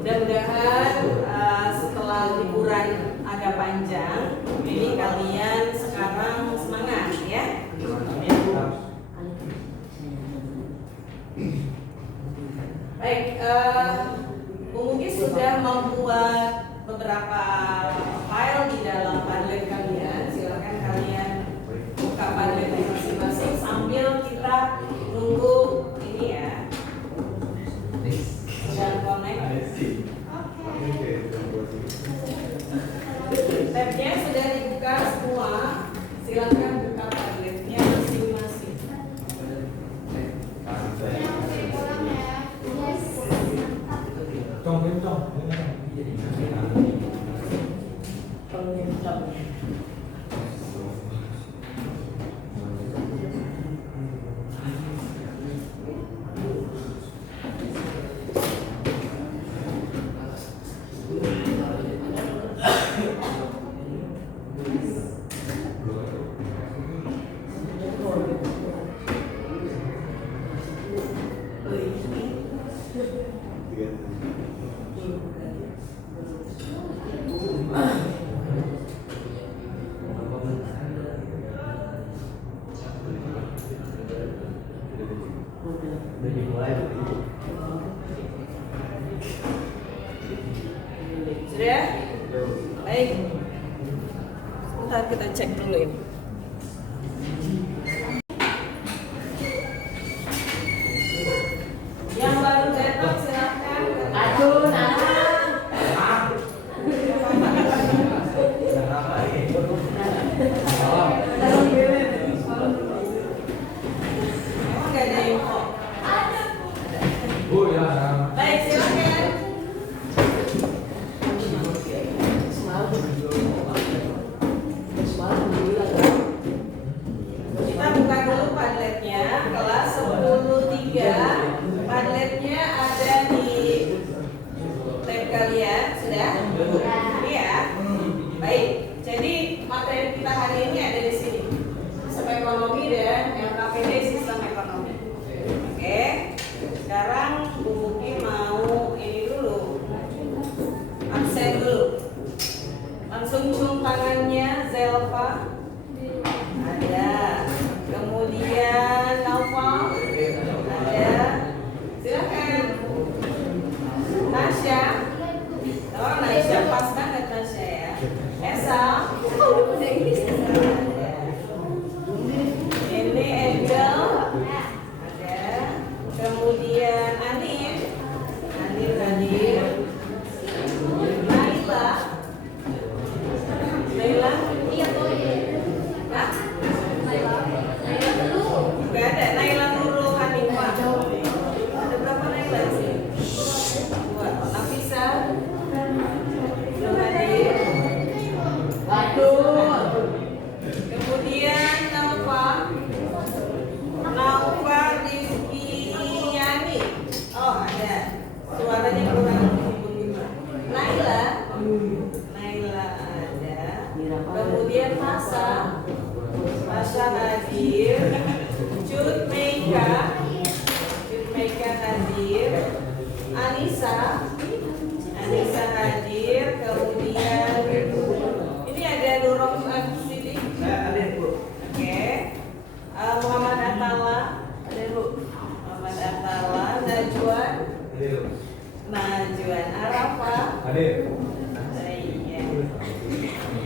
Mudah-mudahan setelah liburan agak panjang, ini kalian sekarang semangat ya. Baik, mungkin sudah membuat beberapa file di dalam Padlet kalian. Silakan kalian buka Padletnya masing-masing sambil kita nunggu ini ya. Dan connect. Tabnya sudah dibuka semua. Silakan buka Padletnya masing-masing. Sudah? Baik. Sebentar kita cek dulu ini. Yang baru datang silakan. Aduh, baik, silakan. Kita buka dulu Padletnya, kelas 10.3. Padletnya ada di tab kalian, sudah? Iya. Baik, jadi materi kita hari ini ada di sini. Sistem ekonomi dan LKPD sistem ekonomi. Oke. Sekarang Bu Muki mau ini dulu. Absen dulu. Langsung cium tangannya Zelva. Ada. Kemudian Naufal. Ada. Silakan. Nasya. Oh, Nasya pas banget Nasya ya. Esa. Oh, udah ini. Ini Angel. Ada. Kemudian Anin hadir. Naila, iya tuh. Nah, Naila dulu. Gak ada Naila Nurul Hanifah. Ada berapa Naila sih? 2. Nafisa belum hadir. Waduh. Kemudian Naufa Rizky Yani. Oh ada. Suaranya kurang. Naila ada. Kemudian Masha hadir. Cut Meika hadir. Anissa hadir. Kemudian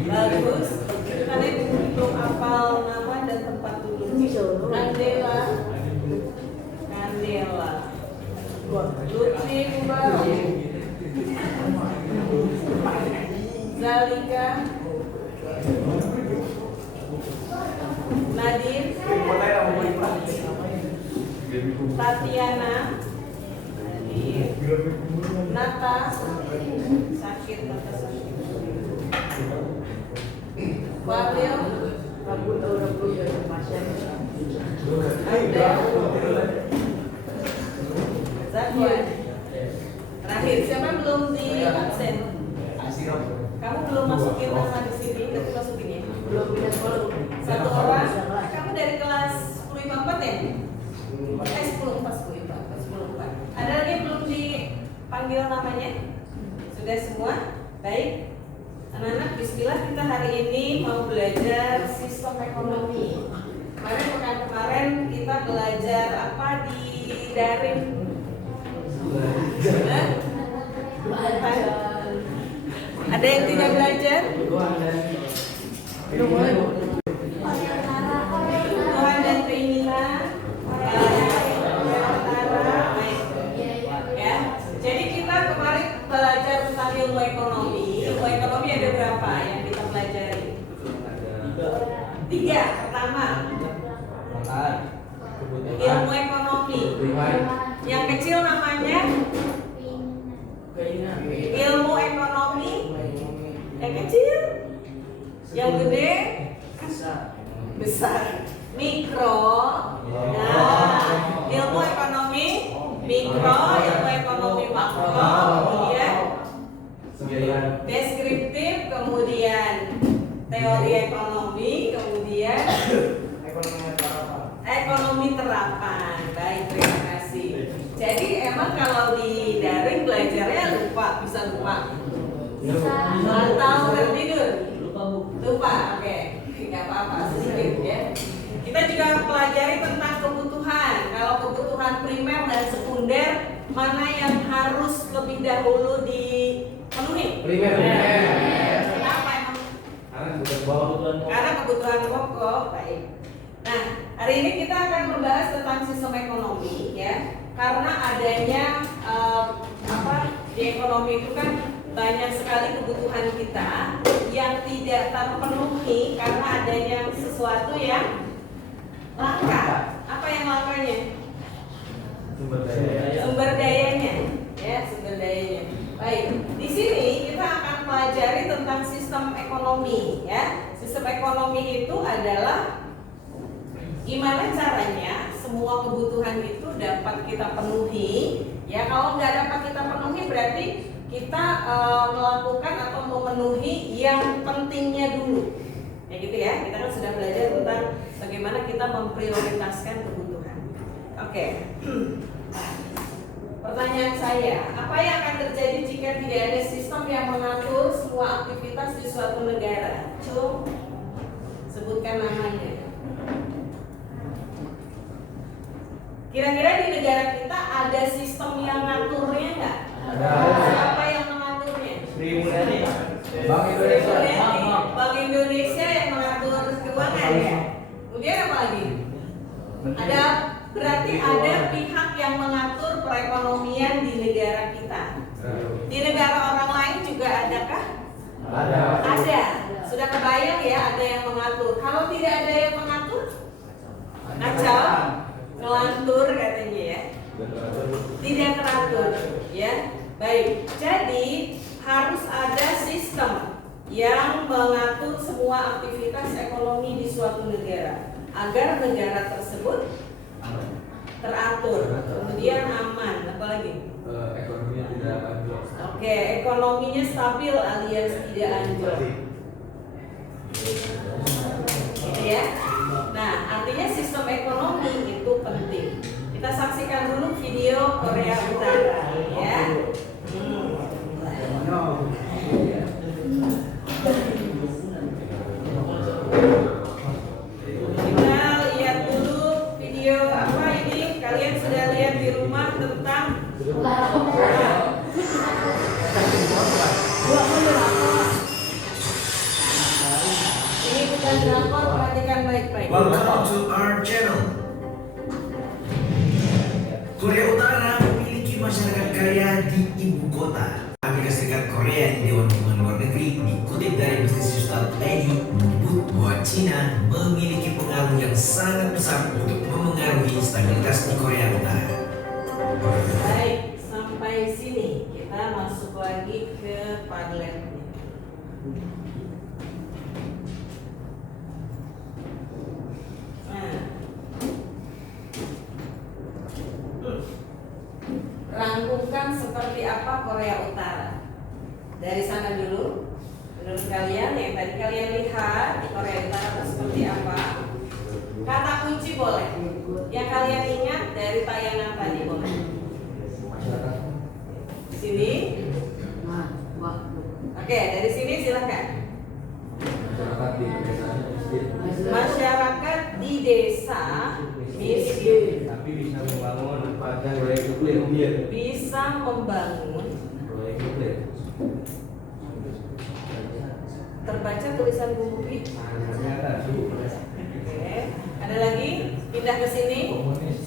Bagus. Karena belum hafal nama dan tempat duduk. Candela. Candela. Lutfi Kumbang. Zalika. Nadir. Tatiana. Nata. Sakit, Nata sakit. Fadil. Zakwan. Terakhir, siapa belum di absen? Kamu belum masukin nama di sini, nanti masukin ya. Belum pindah sekolah. Satu orang. Kamu dari kelas 10 IPA 4 ya? 10 4. Ada lagi yang belum dipanggil namanya? Sudah semua? Baik. Anak-anak, bismillah, kita hari ini mau belajar sistem ekonomi. Pekan kemarin kita belajar apa di daring? Ada yang tidak belajar? Tuhan dan keinginan. Ya. Jadi kita kemarin belajar tentang ilmu ekonomi. Ilmu ekonomi ada berapa yang kita pelajari? 3. Pertama, ilmu ekonomi. Yang kecil namanya ilmu ekonomi. Yang kecil, yang gede besar. Mikro. Nah, ilmu ekonomi mikro, ilmu ekonomi makro, kemudian deskriptif, kemudian teori ekonomi, kemudian ekonomi terapan. Baik, terima kasih. Jadi emang kalau di daring belajarnya bisa lupa. Atau tertidur? Lupa, oke. Nggak apa-apa, sedikit ya. Kita juga pelajari tentang kebutuhan. Kalau kebutuhan primer dan sekunder, mana yang harus lebih dahulu dipenuhi? Primer. Kenapa emang? Karena kebutuhan pokok. Baik. Nah, hari ini kita akan membahas tentang sistem ekonomi ya. Karena adanya di ekonomi itu kan banyak sekali kebutuhan kita yang tidak terpenuhi karena adanya sesuatu yang langka. Apa yang langkanya? Sumber dayanya. Ya, sumber dayanya. Baik, di sini kita akan pelajari tentang sistem ekonomi ya. Sistem ekonomi itu adalah gimana caranya semua kebutuhan itu dapat kita penuhi. Ya, kalau nggak dapat kita penuhi berarti kita melakukan atau memenuhi yang pentingnya dulu. Ya gitu ya. Kita kan sudah belajar tentang bagaimana kita memprioritaskan kebutuhan. Oke. Pertanyaan saya, apa yang akan terjadi jika tidak ada sistem yang mengatur semua aktivitas di suatu negara? Coba sebutkan namanya. Kira-kira di negara kita ada sistem yang ngaturnya nggak? Ada. Siapa yang mengaturnya? Bank Indonesia. Bank Indonesia yang mengatur keuangan ya. Kemudian apa lagi? Ada, berarti ada pihak yang mengatur perekonomian di negara kita. Di negara orang lain juga adakah? Ada. Ada. Sudah kebayang ya ada yang mengatur. Kalau tidak ada yang mengatur, kacau, ngelantur katanya ya. Tidak teratur ya. Baik. Jadi harus ada sistem yang mengatur semua aktivitas ekonomi di suatu negara agar negara tersebut teratur, kemudian aman. Apalagi? Ekonominya tidak anjlok. Oke, ekonominya stabil alias tidak anjlok. Gitu ya. Nah, artinya sistem ekonomi itu penting. Kita saksikan dulu video Korea Utara ya. Kita lihat dulu video apa ini. Kalian sudah lihat di rumah tentang drakor perhatikan baik-baik. Welcome to our channel. Korea Utara memiliki masyarakat kaya di ibu kota. Amerika Serikat Korea di Dewan Hubungan Luar Negeri dikutip dari businessnews.id menyebut bahwa Cina memiliki pengaruh yang sangat besar untuk memengaruhi stabilitas di Korea Utara. Baik, sampai sini kita masuk lagi ke Padletnya. Nah, rangkumkan seperti apa Korea Utara. Dari sana dulu. Menurut kalian yang tadi kalian lihat di Korea Utara itu seperti apa? Kata kunci boleh. Yang kalian ingat dari tayangan tadi boleh. Sini. Oke, dari sini silakan. Masyarakat di pedesaan miskin. Masyarakat di desa miskin Tapi bisa membangun proyek nuklir. bisa membangun. Proyek nuklir. Terbaca tulisan Bu Mufi. Oke, ada lagi? Pindah ke sini. Komunis.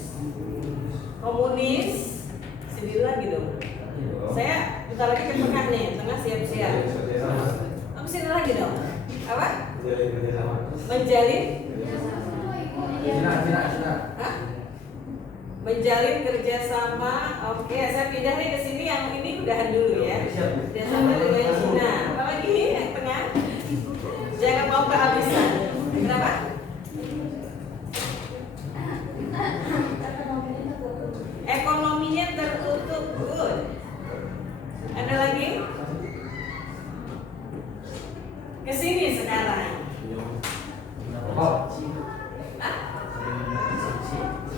Komunis. Sini lagi dong. Saya bentar lagi ke tengah nih, tengah siap-siap. Kamu sini lagi dong. Apa? Menjalin. Cina. Hah? Menjalin kerjasama. Oke, saya pindah nih ke sini. Yang ini udahan dulu ya. Kerjasama dengan Cina. Apa lagi yang tengah? Jangan mau kehabisan. Kenapa? Ekonominya tertutup. Good. Ada lagi? Ke sini sekarang.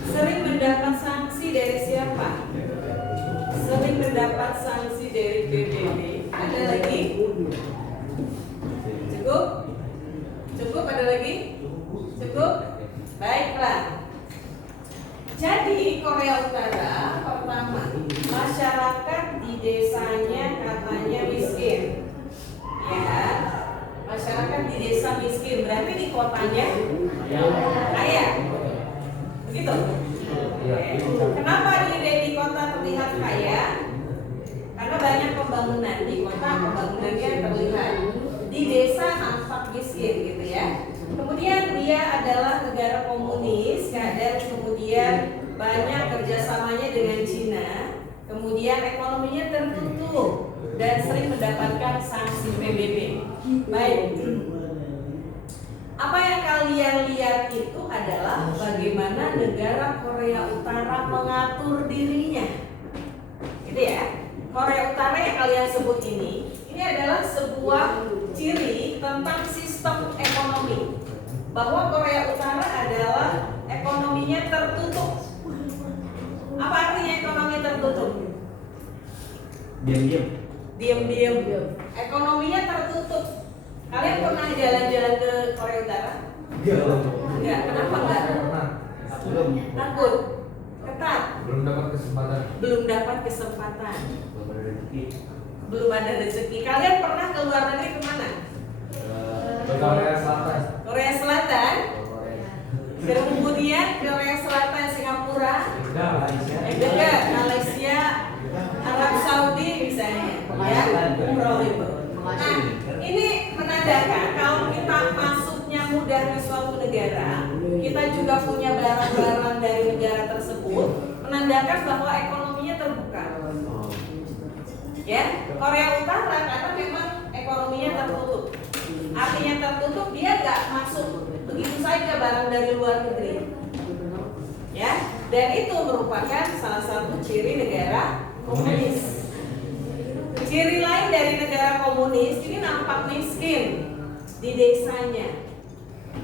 Sering mendapat sanksi dari siapa? Sering mendapat sanksi dari PBB. Ada lagi? Cukup? Cukup ada lagi? Cukup? Baiklah. Jadi Korea Utara pertama, masyarakat di desanya katanya miskin. Ya, masyarakat di desa miskin, berarti di kotanya kaya. Begitu? Kenapa di kota terlihat kaya? Karena banyak pembangunan di kota, pembangunannya terlihat. Di desa nampak miskin gitu ya. Kemudian dia adalah negara komunis, dan kemudian banyak kerjasamanya dengan Cina. Kemudian ekonominya tertutup dan sering mendapatkan sanksi PBB. Baik. Apa yang kalian lihat itu adalah bagaimana negara Korea Utara mengatur dirinya. Gitu ya. Korea Utara yang kalian sebut ini adalah sebuah ciri tentang sistem ekonomi. Bahwa Korea Utara adalah ekonominya tertutup. Apa artinya ekonomi tertutup? Diam-diam. Ekonominya tertutup. Kalian pernah jalan-jalan ke Korea Utara? Enggak. Kenapa enggak? Takut. Ketat. Belum dapat kesempatan. Belum ada rezeki. Kalian pernah ke luar negeri kemana? Korea Selatan. Korea Selatan. Kemudian Korea Selatan, Singapura, dekat Malaysia, Arab Saudi misalnya, ya, umroh itu. Nah, ini menandakan kalau kita masuknya mudah ke suatu negara, kita juga punya barang-barang dari negara tersebut, menandakan bahwa ekonominya terbuka. Ya, Korea Utara karena memang ekonominya tertutup. Artinya tertutup, dia nggak masuk begitu saja barang dari luar negeri. Ya, dan itu merupakan salah satu ciri negara komunis. Ciri lain dari negara komunis ini nampak miskin di desanya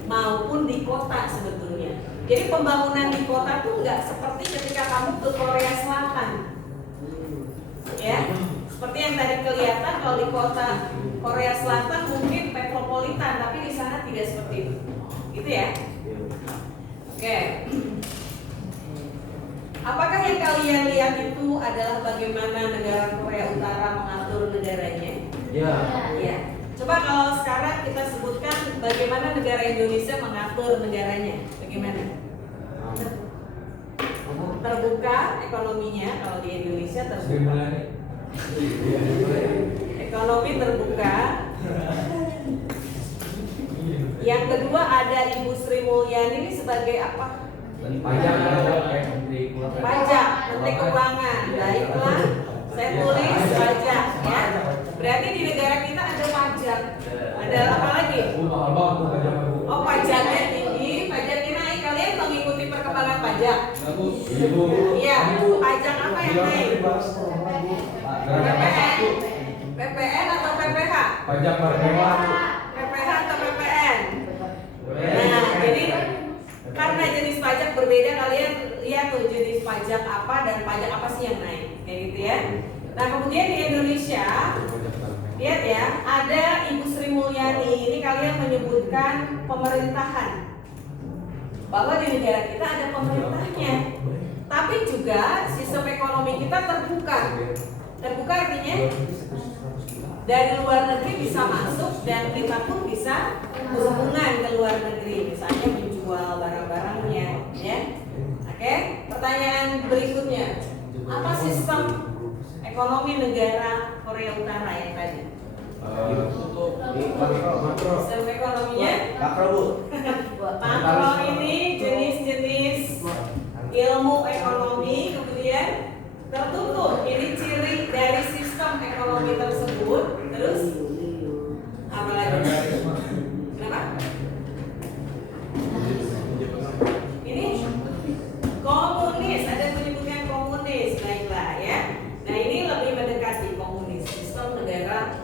maupun di kota sebetulnya. Jadi pembangunan di kota tuh nggak seperti ketika kamu ke Korea Selatan. Ya, seperti yang tadi kelihatan kalau di kota Korea Selatan mungkin metropolitan, tapi di sana tidak seperti itu. Gitu ya. Oke. Apakah yang kalian lihat itu adalah bagaimana negara Korea Utara mengatur negaranya? Ya. Ya. Coba kalau sekarang kita sebutkan bagaimana negara Indonesia mengatur negaranya? Bagaimana? Terbuka ekonominya, kalau di Indonesia terbuka. Ekonomi terbuka. Yang kedua ada Ibu Sri Mulyani sebagai apa? Pajak, Pajak, Menteri Keuangan. Baiklah, saya tulis pajak ya. Berarti di negara kita ada pajak. Ada apa lagi? Oh, pajaknya tinggi, pajaknya naik. Kalian mengikuti perkembangan pajak? Iya, pajak apa yang naik? PPN, PPN atau PPH? Pajak merdeka. PPH atau PPN? Nah, jadi karena jenis pajak berbeda, kalian lihat tuh jenis pajak apa dan pajak apa sih yang naik, kayak gitu ya. Nah, kemudian di Indonesia, lihat ya, ada Ibu Sri Mulyani. Ini kalian menyebutkan pemerintahan, bahwa di negara kita ada pemerintahnya, tapi juga sistem ekonomi kita terbuka. Terbuka artinya dari luar negeri bisa masuk dan kita pun bisa berhubungan ke luar negeri, misalnya menjual barang-barangnya, ya. Oke, pertanyaan berikutnya, apa sistem ekonomi negara Korea Utara yang tadi? Sistem ekonominya makro, ini jenis-jenis ilmu ekonomi, kemudian tertutup ini ciri dari sistem ekonomi tersebut. Terus apa lagi? Kenapa? Ini komunis, ada yang menyebutkan komunis. Baiklah ya. Nah, ini lebih mendekati komunis, sistem negara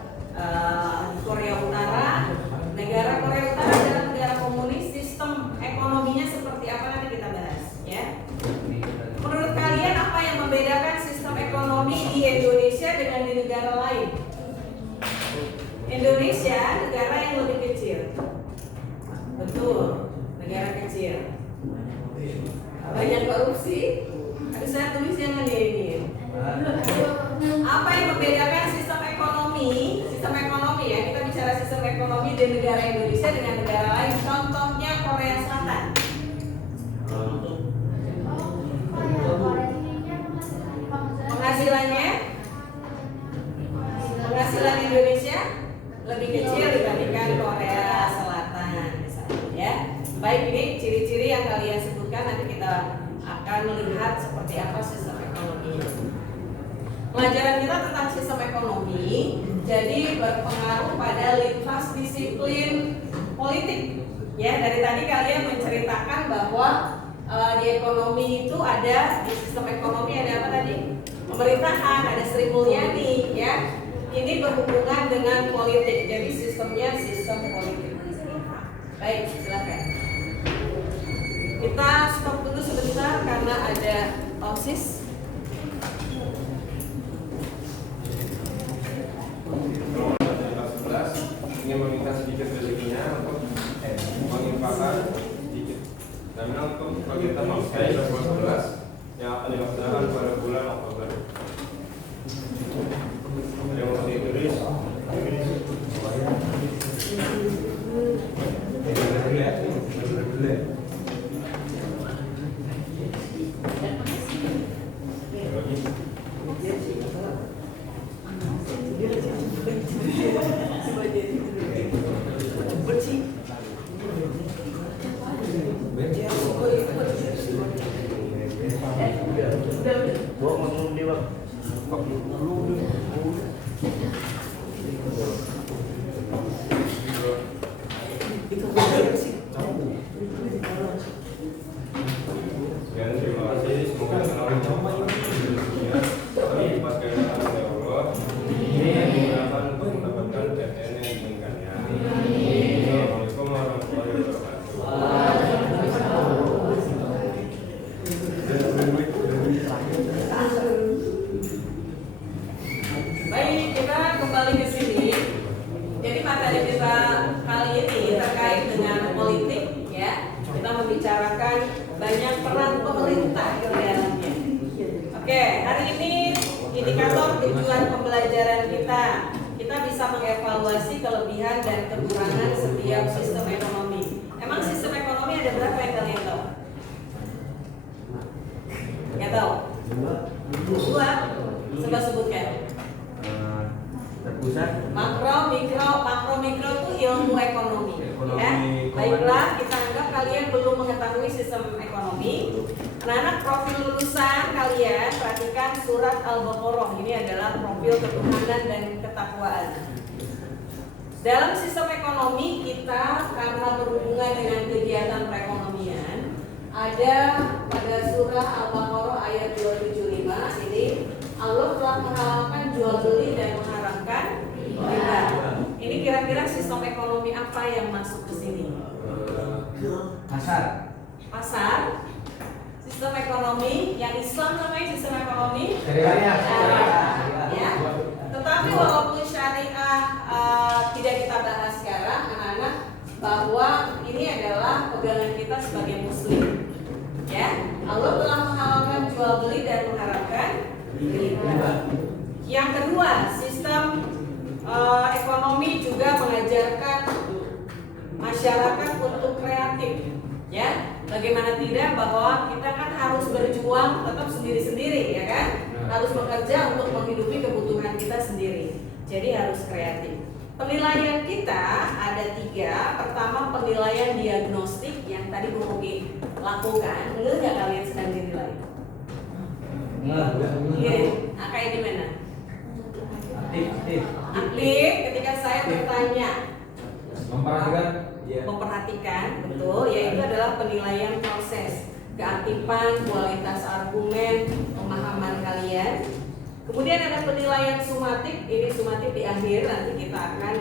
Korea Utara. Negara Korea Utara adalah negara komunis. Sistem ekonominya seperti apa nanti kita bahas ya. Menurut kalian apa yang membedakan sistem ekonomi di Indonesia dengan di negara lain? Indonesia negara yang lebih kecil. Betul, negara kecil. Banyak korupsi. Ada saya tulis jangan ini. Apa yang membedakan sistem ekonomi? Sistem ekonomi ya, kita bicara sistem ekonomi di negara Indonesia dengan negara lain. Contohnya Korea Selatan. Penghasilan Indonesia lebih kecil dibandingkan Korea Selatan misalnya ya. Baik, ini ciri-ciri yang kalian sebutkan, nanti kita akan melihat seperti apa sistem ekonomi. Pelajaran kita tentang sistem ekonomi jadi berpengaruh pada lintas disiplin politik. Ya, dari tadi kalian menceritakan bahwa di ekonomi itu ada, di sistem ekonomi ada apa tadi? Pemerintahan, ada Sri Mulyani ya. Ini berhubungan dengan politik. Jadi sistemnya sistem politik. Baik, silakan. Kita stop dulu sebentar karena ada OSIS. Ingin meminta sedikit rezekinya untuk menginfakkan sedikit. Dan untuk kegiatan saya sudah bulan 11 yang akan dilaksanakan pada bulan Oktober. Yang mau ditulis kita bisa mengevaluasi kelebihan dan kekurangan setiap sistem ilmu ekonomi. Ya. Baiklah, kita anggap kalian belum mengetahui sistem ekonomi. Anak-anak, profil lulusan kalian perhatikan surat Al-Baqarah. Ini adalah profil ketuhanan dan ketakwaan. Dalam sistem ekonomi kita karena berhubungan dengan kegiatan perekonomian, ada pada surah Al-Baqarah ayat 275 ini Allah telah menghalalkan jual beli dan mengharamkan riba. Ini kira-kira sistem ekonomi apa yang masuk ke sini? Pasar. Pasar. Sistem ekonomi yang Islam namanya sistem ekonomi. Syariah. Ya. Tetapi walaupun syariah tidak kita bahas sekarang, anak-anak, bahwa ini adalah pegangan kita sebagai muslim. Ya, Allah telah menghalalkan jual beli dan mengharamkan riba. Yang kedua, sistem ekonomi juga mengajarkan masyarakat untuk kreatif. Ya, bagaimana tidak bahwa kita kan harus berjuang tetap sendiri-sendiri, ya kan? Harus bekerja untuk menghidupi kebutuhan kita sendiri. Jadi harus kreatif. Penilaian kita ada 3. Pertama, penilaian diagnostik yang tadi Bu Ugi lakukan. Nggak kalian sedang dinilai? Iya. Nah, kayak gimana? Aktif. Aktif ketika saya bertanya. Memperhatikan, betul, yaitu adalah penilaian proses, keaktifan, kualitas argumen, pemahaman kalian. Kemudian ada penilaian sumatif, ini sumatif di akhir, nanti kita akan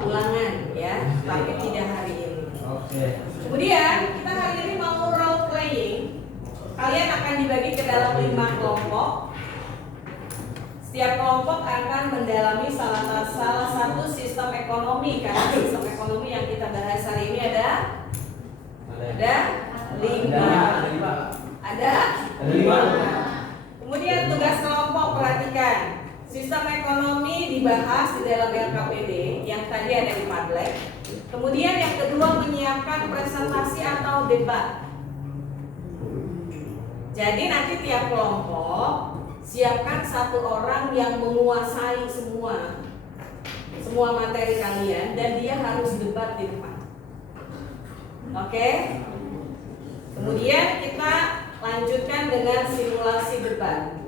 ulangan ya, tapi tidak hari ini. Kemudian kita hari ini mau role playing. Kalian akan dibagi ke dalam 5 kelompok. Setiap kelompok akan mendalami salah satu sistem ekonomi, karena sistem ekonomi yang kita bahas hari ini ada 5. Ada 5. Kemudian tugas kelompok, perhatikan. Sistem ekonomi dibahas di dalam LKPD yang tadi ada di Padlet. Kemudian yang kedua menyiapkan presentasi atau debat. Jadi nanti tiap kelompok siapkan 1 orang yang menguasai semua materi kalian dan dia harus debat di depan. Oke? Kemudian kita lanjutkan dengan simulasi debat.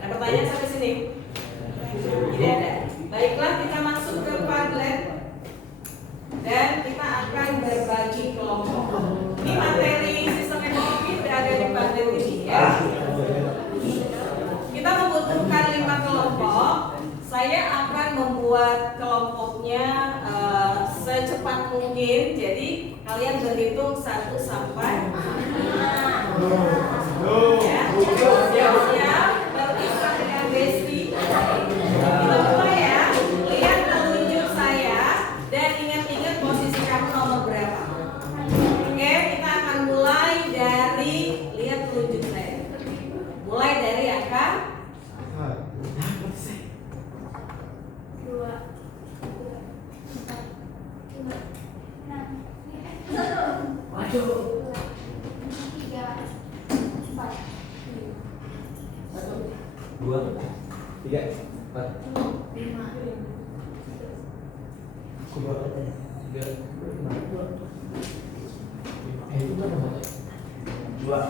Ada pertanyaan sampai sini? Tidak ada. Baiklah, kita masuk ke Padlet dan kita akan berbagi kelompok. Ini materi sistem ekonomi berada di Padlet ini ya. Kita membutuhkan 5 kelompok. Saya akan membuat kelompoknya secepat mungkin. Jadi kalian berhitung 1 sampai 5. Ya, siap-siap berpisah dengan Besti. Kita mulai ya. Lihat telunjuk saya dan ingat-ingat posisi kamu nomor berapa. Oke, kita akan mulai dari lihat telunjuk saya. Mulai dari angka 2, 3, 4, 5. 2.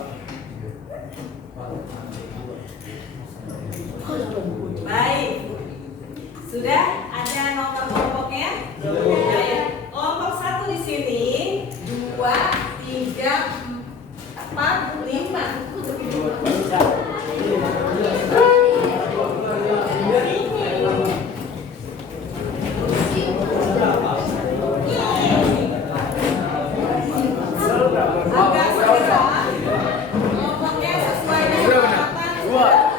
baik. Sudah ada nomor kelompoknya? Baik. Kelompok 1 di sini 2, 3, 4, 5. Agak segera. Kelompoknya sesuai dengan kekuatan.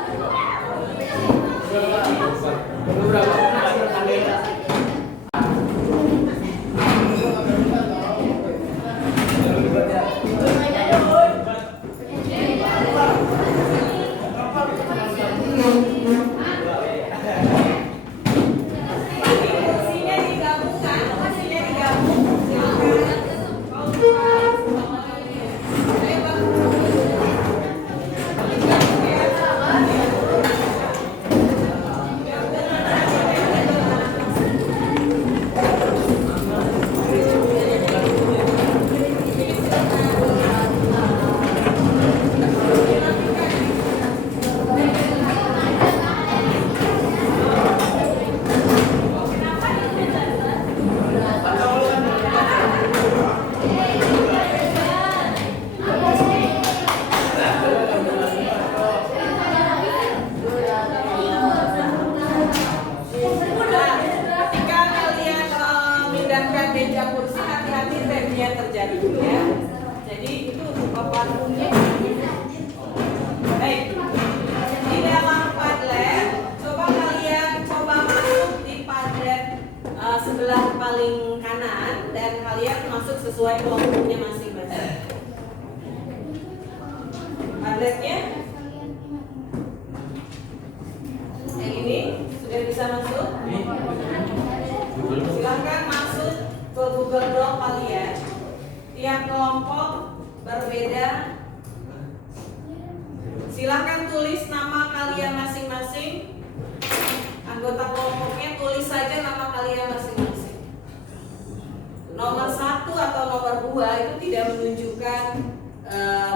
meja kursi, hati-hati remnya terjadi ya. Jadi itu papan umumnya. Baik. Di dalam Padlet, coba kalian masuk di Padlet sebelah paling kanan dan kalian masuk sesuai kelompoknya masing-masing. Padletnya yang ini sudah bisa masuk? Silahkan masuk ke Google Doc kalian. Tiap kelompok berbeda. Silahkan tulis nama kalian masing-masing. Anggota kelompoknya tulis saja nama kalian masing-masing. Nomor 1 atau nomor 2 itu tidak menunjukkan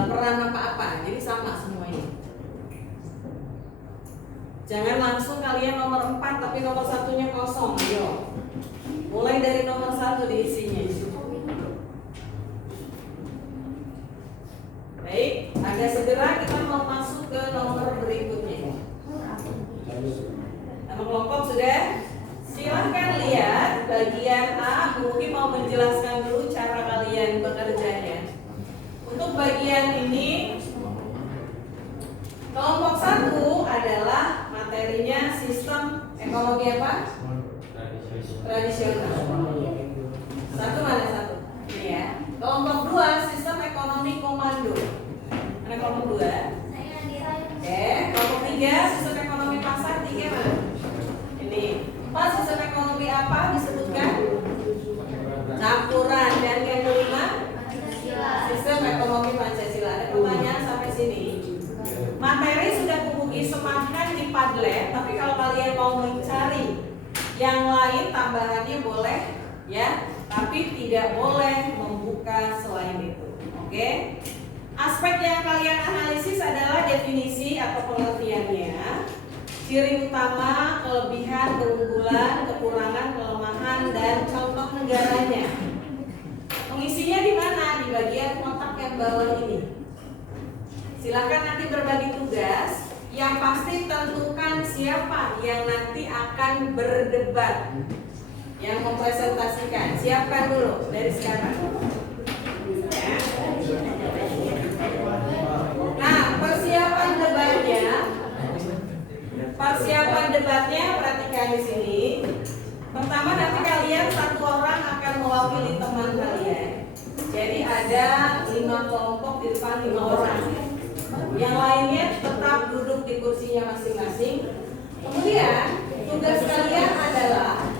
peran apa-apa, jadi sama semuanya. Jangan langsung kalian nomor 4 tapi nomor 1-nya kosong. Ayo. Mulai dari nomor 1 diisinya. Baik, agak segera kita mau masuk ke nomor berikutnya. Nama kelompok sudah? Silahkan lihat bagian A. Mungkin mau menjelaskan dulu cara kalian bekerjanya. Untuk bagian ini, kelompok 1 adalah materinya sistem ekonomi apa? Tradisional. Satu mana satu? Ini ya. Kelompok 2 sistem ekonomi komando. Mana kelompok 2? Oke. Kelompok 3 sistem ekonomi pasar. 3 mana? Ini. 4 sistem ekonomi apa disebutkan? Campuran. Dan yang kelima? Sistem ekonomi Pancasila. Ada pertanyaan sampai sini? Materi sudah kubuki sematkan di Padlet, tapi kalau kalian mau mencari yang lain tambahannya boleh ya, tapi tidak boleh membuka selain itu. Oke? Aspek yang kalian analisis adalah definisi atau pengertiannya, ciri utama, kelebihan, keunggulan, kekurangan, kelemahan, dan contoh negaranya. Mengisinya di mana? Di bagian kotak yang bawah ini. Silakan nanti berbagi tugas. Yang pasti tentukan siapa yang nanti akan berdebat, yang mempresentasikan. Siapkan dulu dari sekarang. Ya. Nah, persiapan debatnya perhatikan di sini. Pertama nanti kalian satu orang akan mewakili teman kalian. Jadi ada 5 kelompok di depan 5 orang. Yang lainnya tetap duduk di kursinya masing-masing. Kemudian tugas kalian adalah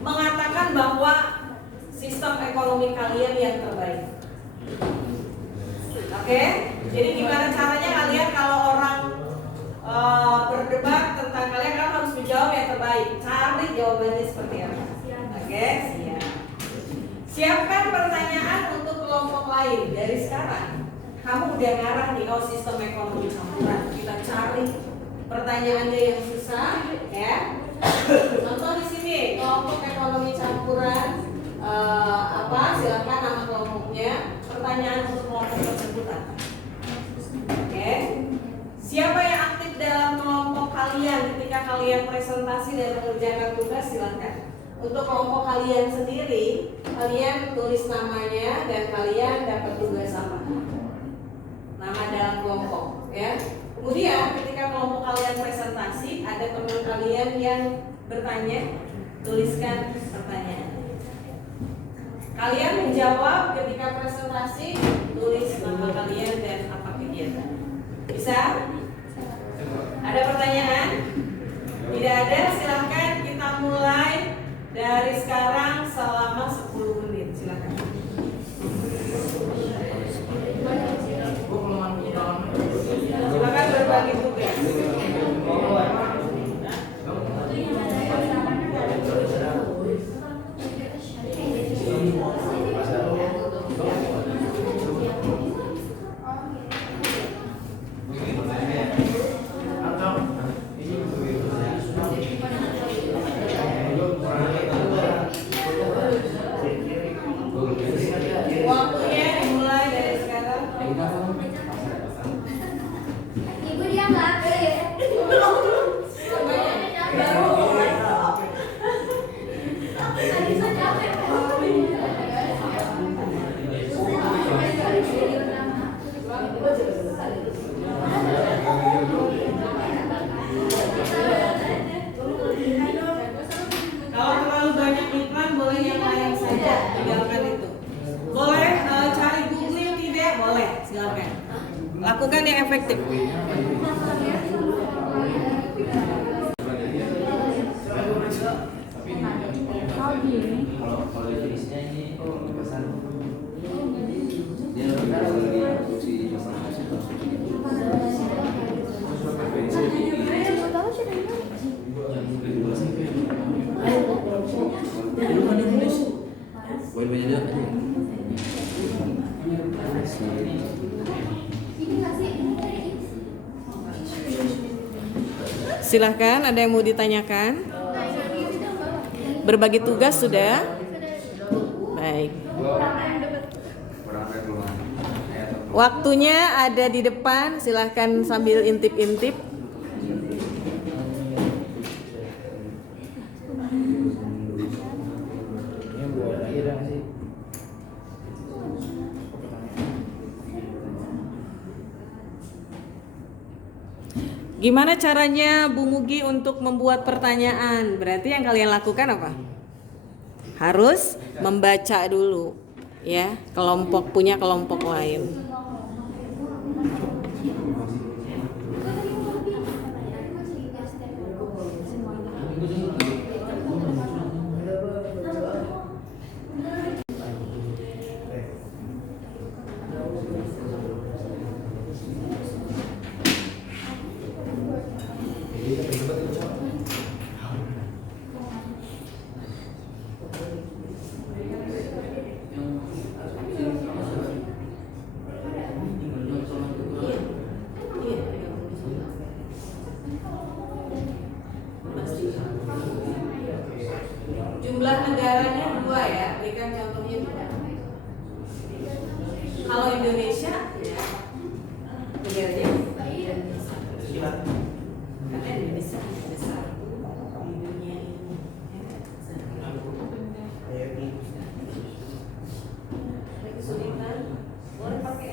mengatakan bahwa sistem ekonomi kalian yang terbaik. Oke? Jadi gimana caranya kalian kalau orang berdebat tentang kalian harus menjawab yang terbaik. Cari jawabannya seperti apa. Oke? Siap. Siapkan pertanyaan untuk kelompok lain dari sekarang. Kamu udah ngarah nih, oh sistem ekonomi campuran. Kita cari pertanyaannya yang susah, ya. Contoh di sini, kelompok ekonomi campuran silakan nama kelompoknya. Pertanyaan untuk kelompok tersebut apa? Oke. Siapa yang aktif dalam kelompok kalian ketika kalian presentasi dan mengerjakan tugas? Silakan. Untuk kelompok kalian sendiri, kalian tulis namanya dan kalian dapat tugas apa? Nama dalam kelompok, ya. Kemudian ketika kelompok kalian presentasi, ada teman kalian yang bertanya, tuliskan pertanyaan. Kalian menjawab ketika presentasi, tulis nama kalian dan apa kegiatan. Bisa? Ada pertanyaan? Tidak ada, silakan kita mulai dari sekarang selama 10 menit. Silakan. Silakan berbagi tugas. tinggalkan itu. Boleh cari googling tidak? Boleh, silakan. Lakukan yang efektif. Kalau definisinya ini pesan dia lebih fungsi masalah Silahkan, ada yang mau ditanyakan? Berbagi tugas sudah? Baik. Waktunya ada di depan, silahkan sambil intip-intip. Gimana caranya Bu Mugi untuk membuat pertanyaan? Berarti yang kalian lakukan apa? Harus membaca dulu, ya. Kelompok punya kelompok lain. Jumlah negaranya 2 ya, berikan contohnya 2. Kalau Indonesia ya, negaranya karena Indonesia besar di dunia ini. Kesulitan, boleh pakai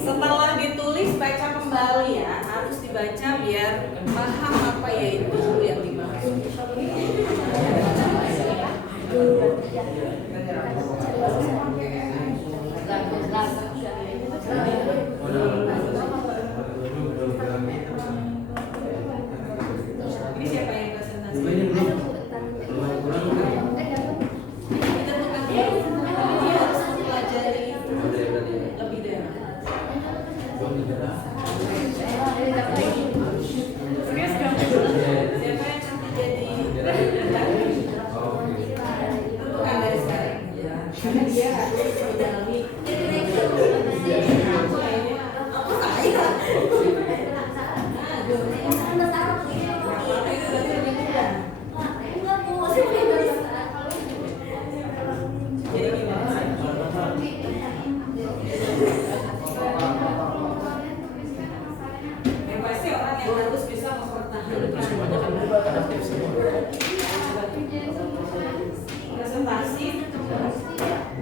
setelah ditulis baca kembali ya, harus dibaca biar paham apa yaitu yang dimaksud. Ini siapa yang presentasi? Presentasi,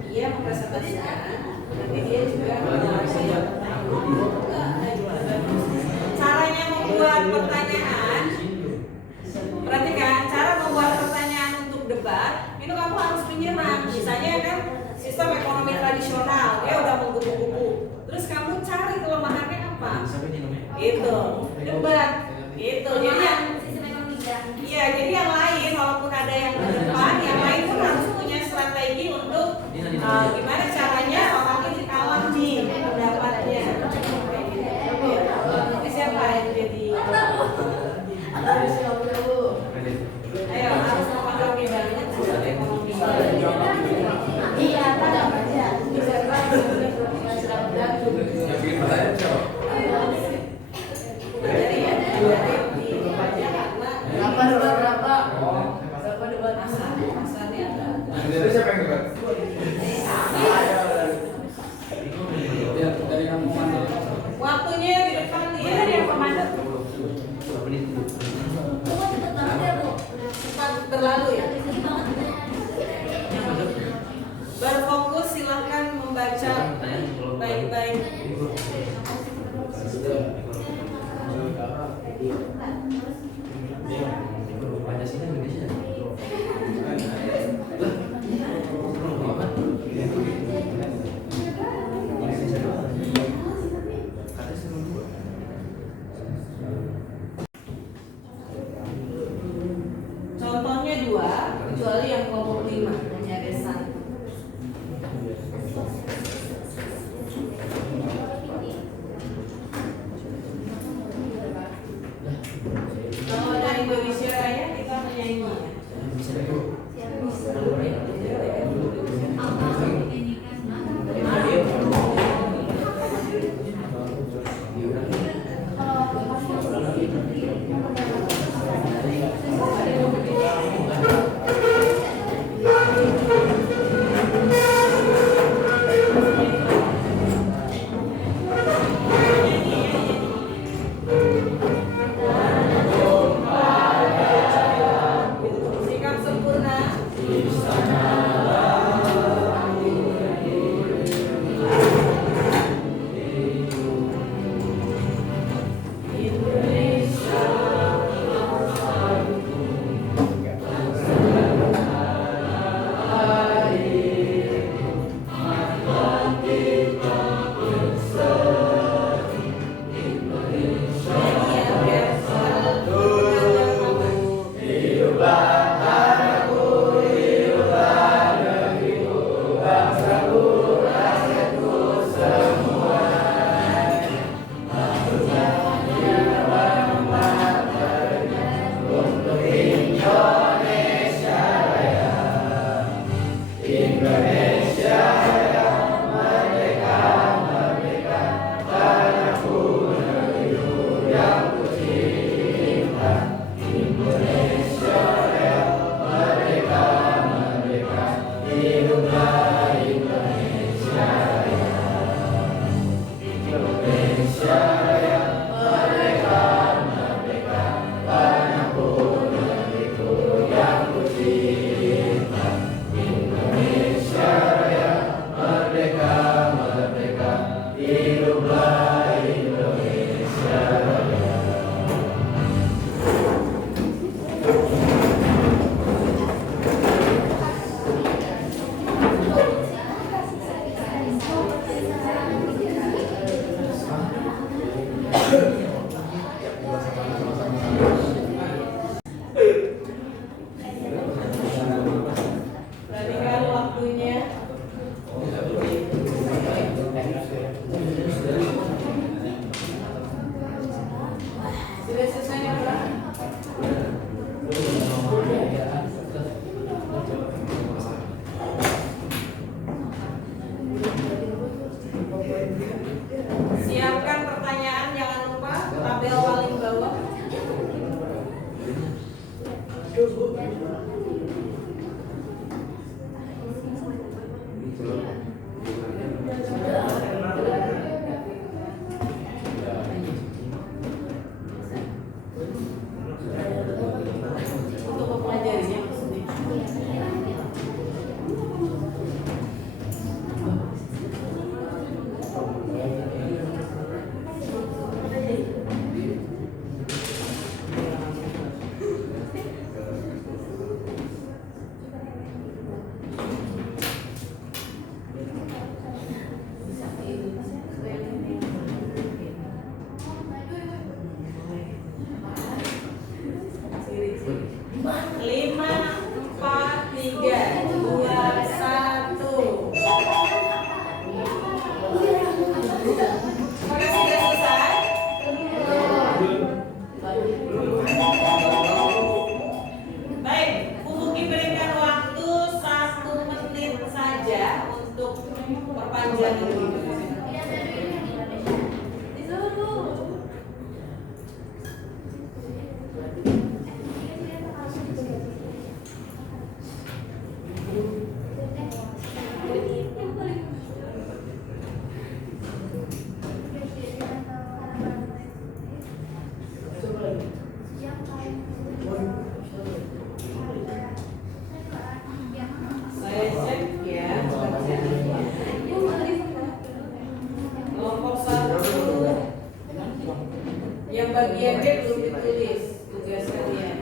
dia mempresentasikan, nanti dia juga caranya membuat pertanyaan. Perhatikan, cara membuat pertanyaan untuk debat itu kamu harus menyerang. Misalnya kan sistem ekonomi tradisional, dia udah menggebu-gebu, terus kamu cari kelemahannya apa? Itu debat, itu jadi yang iya, jadi yang lain walaupun ada yang ke depan, yang lain pun harus punya strategi untuk gimana caranya orang ini kalah nih pendapatnya. Nanti siapa yang jadi? Ayo, harus memahami banget sistem ekonomi. Iya, pada baca. Bisa baca. pertanyaan kalau Baik-baik. Pancasila Indonesia. Contohnya 2, kecuali yang kelompok 5 hanya ada 1. Kalau dari Indonesia Raya kita menyanyi ya. Sikap sempurna. Perhatikan waktunya. Sudah selesai nih, Pak? Siapkan pertanyaan, jangan lupa tabel paling bawah. Untuk mempelajarinya maksudnya. Lima, 4, 3, 2, 1. Apakah sudah selesai? Baik, Fubuki berikan waktu 1 menit saja untuk perpanjang ini. Saya cek ya. bagian B belum ditulis tugas kalian.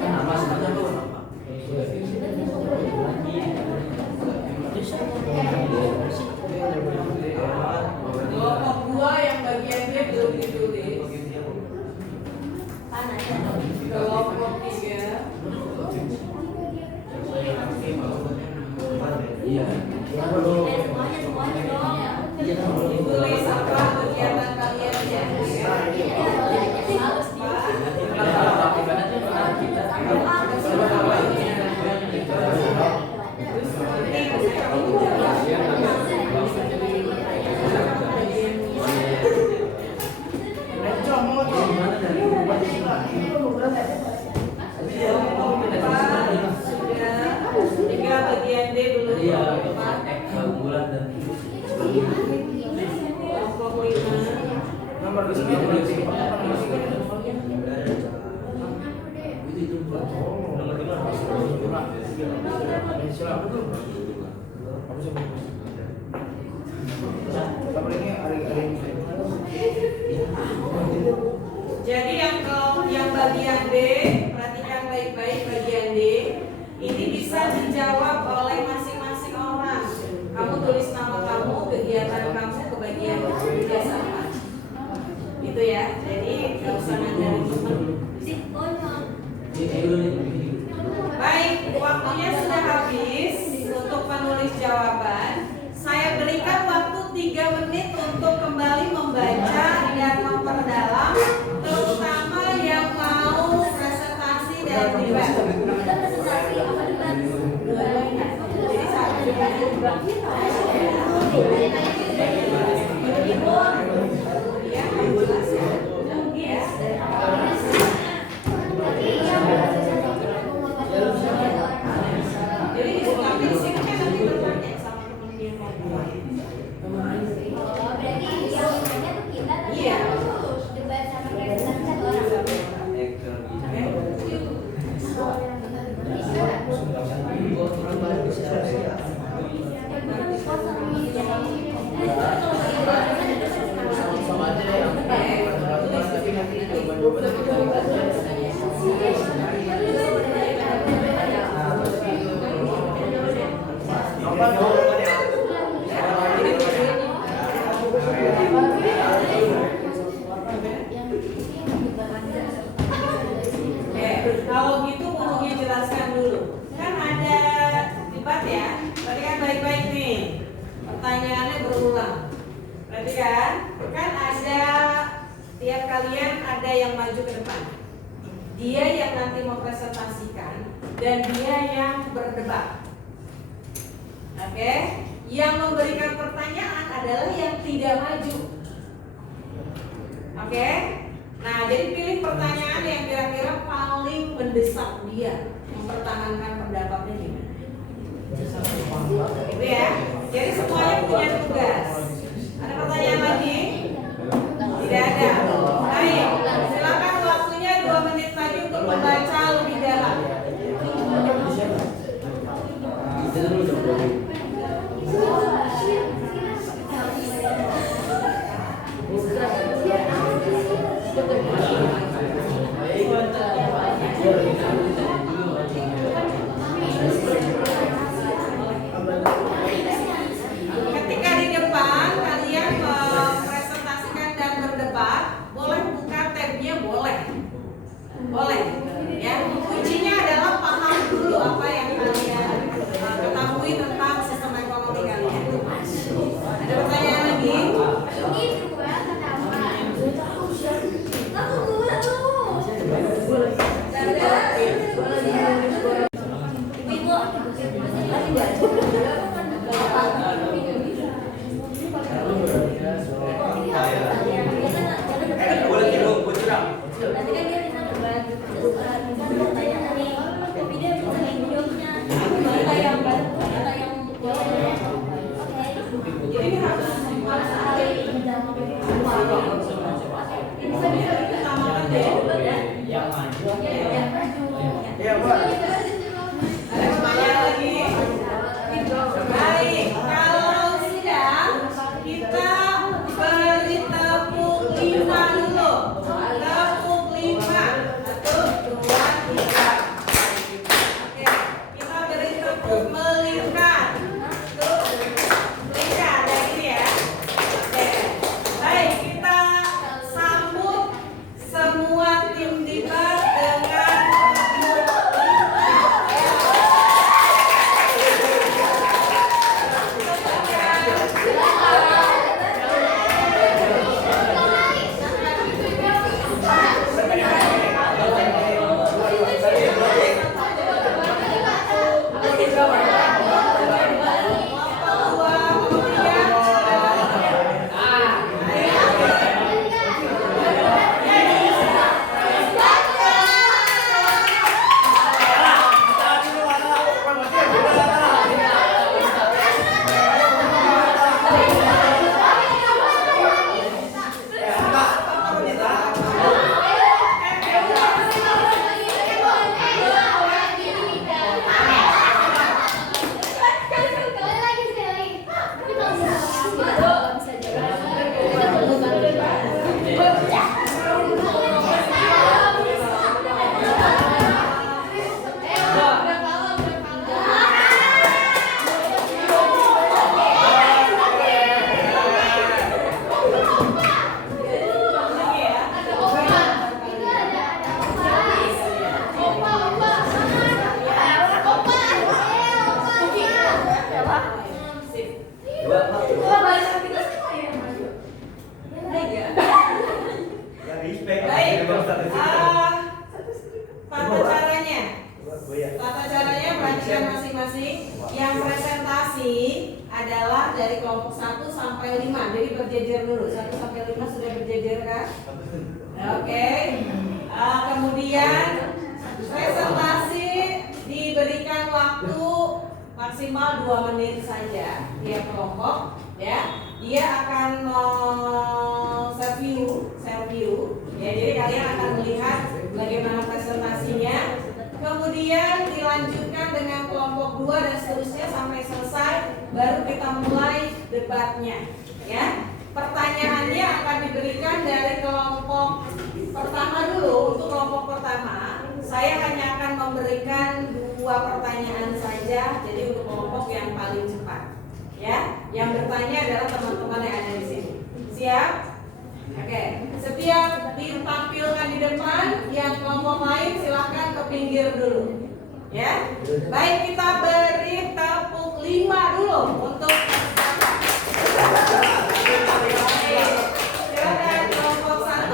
Nama sebenarnya tuh apa? Kelompok 2 yang bagian B belum ditulis. Kelompok 3 Iya. ditulis apa kegiatan kalian ya? Tiga bagian D belum. Iya. Bulan dan Kelompok 5 Nomor 2 Jadi yang bagian D, perhatikan baik-baik bagian D. Ini bisa dijawab oleh masing-masing orang. Kamu tulis nama kamu, kegiatan kamu ke bagian tugas apa. Gitu ya. Jadi nggak usah nanya Baik, waktunya sudah habis untuk menulis jawaban. Saya berikan waktu 3 menit untuk kembali membaca dan memperdalam, terutama yang mau presentasi dan debat. Jadi satu ya, jelas ya. Jadi di sini kan nanti bertanya sama temen yang mau. Iya. Kalau gitu ngomongnya jelaskan dulu. Kan ada debat ya. Perhatikan baik-baik nih. Pertanyaannya berulang. Perhatikan, kan ada tiap kalian ada yang maju ke depan. Dia yang nanti mempresentasikan dan dia yang berdebat. Oke? Yang memberikan pertanyaan adalah yang tidak maju. Oke? Nah, jadi pilih pertanyaan yang kira-kira paling mendesak dia mempertahankan pendapatnya gimana. Gitu ya. Jadi semuanya punya tugas. Ada pertanyaan lagi? Tidak ada. Baik, silakan waktunya 2 menit lagi untuk membaca lebih dalam. Ketika di depan kalian mempresentasikan dan berdebat, boleh buka tabnya, boleh, ya. Kuncinya adalah paham dulu apa yang kalian ketahui tentang sistem ekonomi kalian. Ada pertanyaan lagi? Jadi harus utamakan deh. yang maju. Iya, Pak. Ada pertanyaan lagi? Yang presentasi adalah dari kelompok 1 sampai 5. Jadi berjejer dulu. 1 sampai 5 sudah berjejer kan? Oke. Kemudian presentasi diberikan waktu maksimal 2 menit saja tiap kelompok, ya. Dia akan share view, ya. Jadi kalian akan melihat bagaimana presentasinya. Kemudian dilanjutkan dengan kelompok 2 dan seterusnya sampai selesai, baru kita mulai debatnya, ya. Pertanyaannya akan diberikan dari kelompok pertama dulu. Untuk kelompok pertama, saya hanya akan memberikan 2 pertanyaan saja. Jadi untuk kelompok yang paling cepat, ya. Yang bertanya adalah teman-teman yang ada di sini. Siap? Oke. Setiap ditampilkan di depan, yang kelompok lain silahkan ke pinggir dulu, ya. Baik, kita beri tepuk 5 dulu untuk silakan kelompok 1.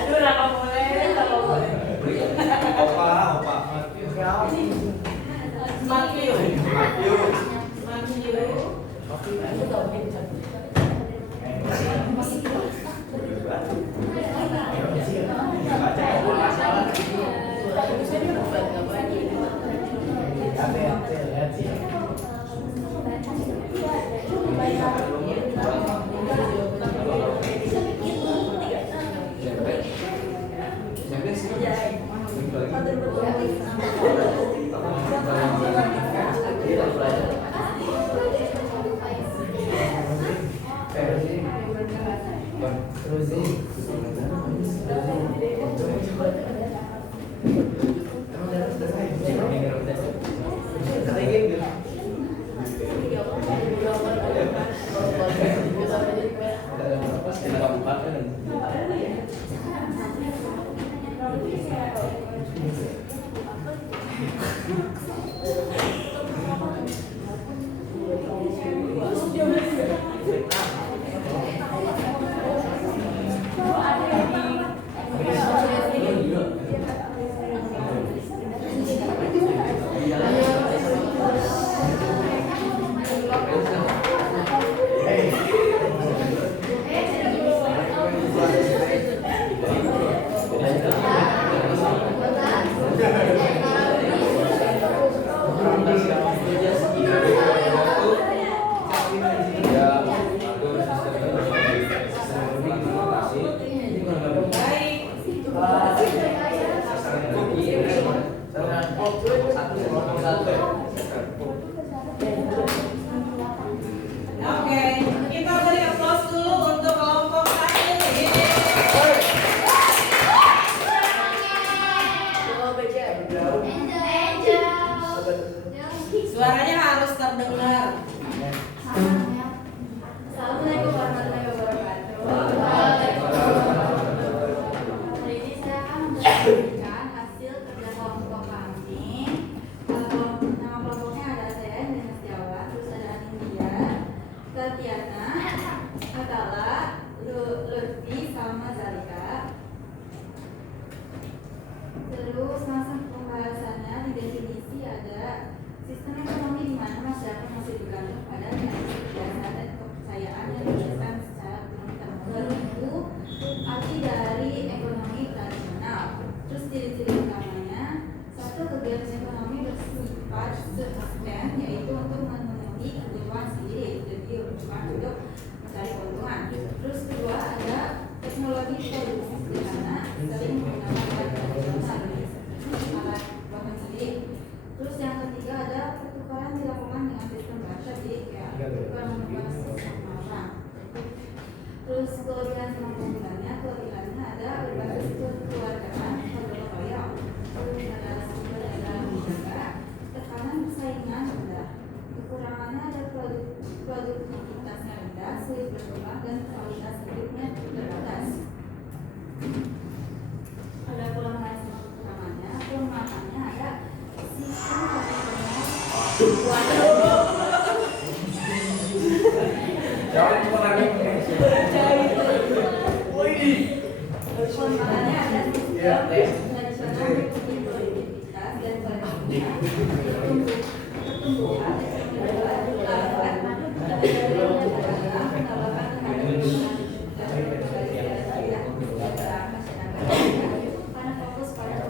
Aduh, lah kamu boleh. Oke, kita beri aplaus dulu untuk kelompok 1. Suaranya harus terdengar. Assalamualaikum warahmatullahi wabarakatuh. Hari ini saya akan memberikan hasil kerja kelompok kami. Nama kelompoknya ada saya, Nina Setiawan, terus ada Anindya, Tatiana, Atala, Lutfi, sama Zalika. Terus masuk pembahasannya di definisi ada sistem ekonomi di mana masyarakat masih bergantung pada nilai kebiasaan dan kepercayaan yang didasarkan secara tertentu, arti dari ekonomi tradisional. Terus ciri-ciri utamanya, satu, kegiatan ekonomi bersifat subsisten, yaitu untuk memenuhi kebutuhan sendiri, jadi bukan untuk mencari keuntungan. Terus kedua, ada teknologi produksi sederhana, sering menggunakan alat tradisional, alat bahan sendiri. Terus yang ketiga ada pertukaran dilakukan dengan sistem baca, jadi kayak bukan menggunakan sistem orang. Terus kelebihan sama kelebihannya ada berbasis kekeluargaan, gotong royong. Terus ada sumber daya menjaga, tekanan persaingan rendah. Kekurangannya ada produktivitasnya rendah, sulit berkembang, dan kualitas hidupnya terbatas. Ada kelemahan sama kekurangannya, kelemahannya ada sistem Kelemahan pembahasannya ada sistem tradisional yang produktivitas dan pertumbuhan karena fokus pada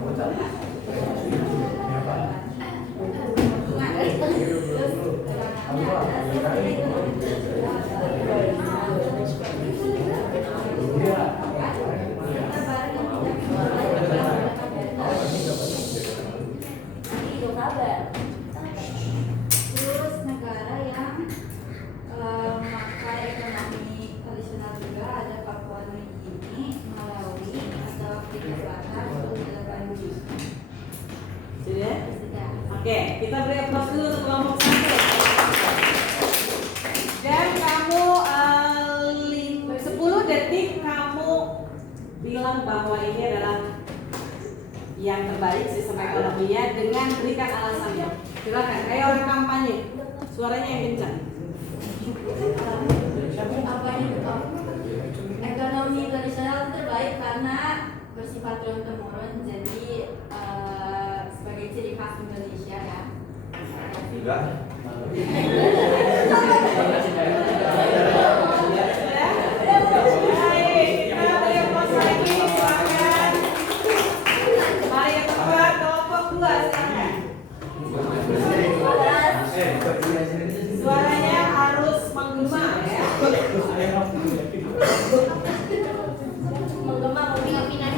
terus negara yang memakai ekonomi tradisional juga ada Papua New Guinea, Malawi, atau Afrika Selatan, Selandia Baru. Sudah? Sudah. Oke, kita beri aplaus dulu untuk kelompok 1. Dan kamu 10 detik kamu bilang bahwa ini adalah yang terbaik sistem ekonominya dengan berikan alasannya. Silakan, kayak orang kampanye, suaranya yang kencang. Apa ini? Ekonomi tradisional terbaik karena bersifat turun temurun, jadi sebagai ciri khas Indonesia ya. Enggak. Baik, kita beri aplaus lagi, silakan. Mari yang keempat, kelompok 2, silakan. Suaranya harus menggema ya. Menggema pindah-pindah.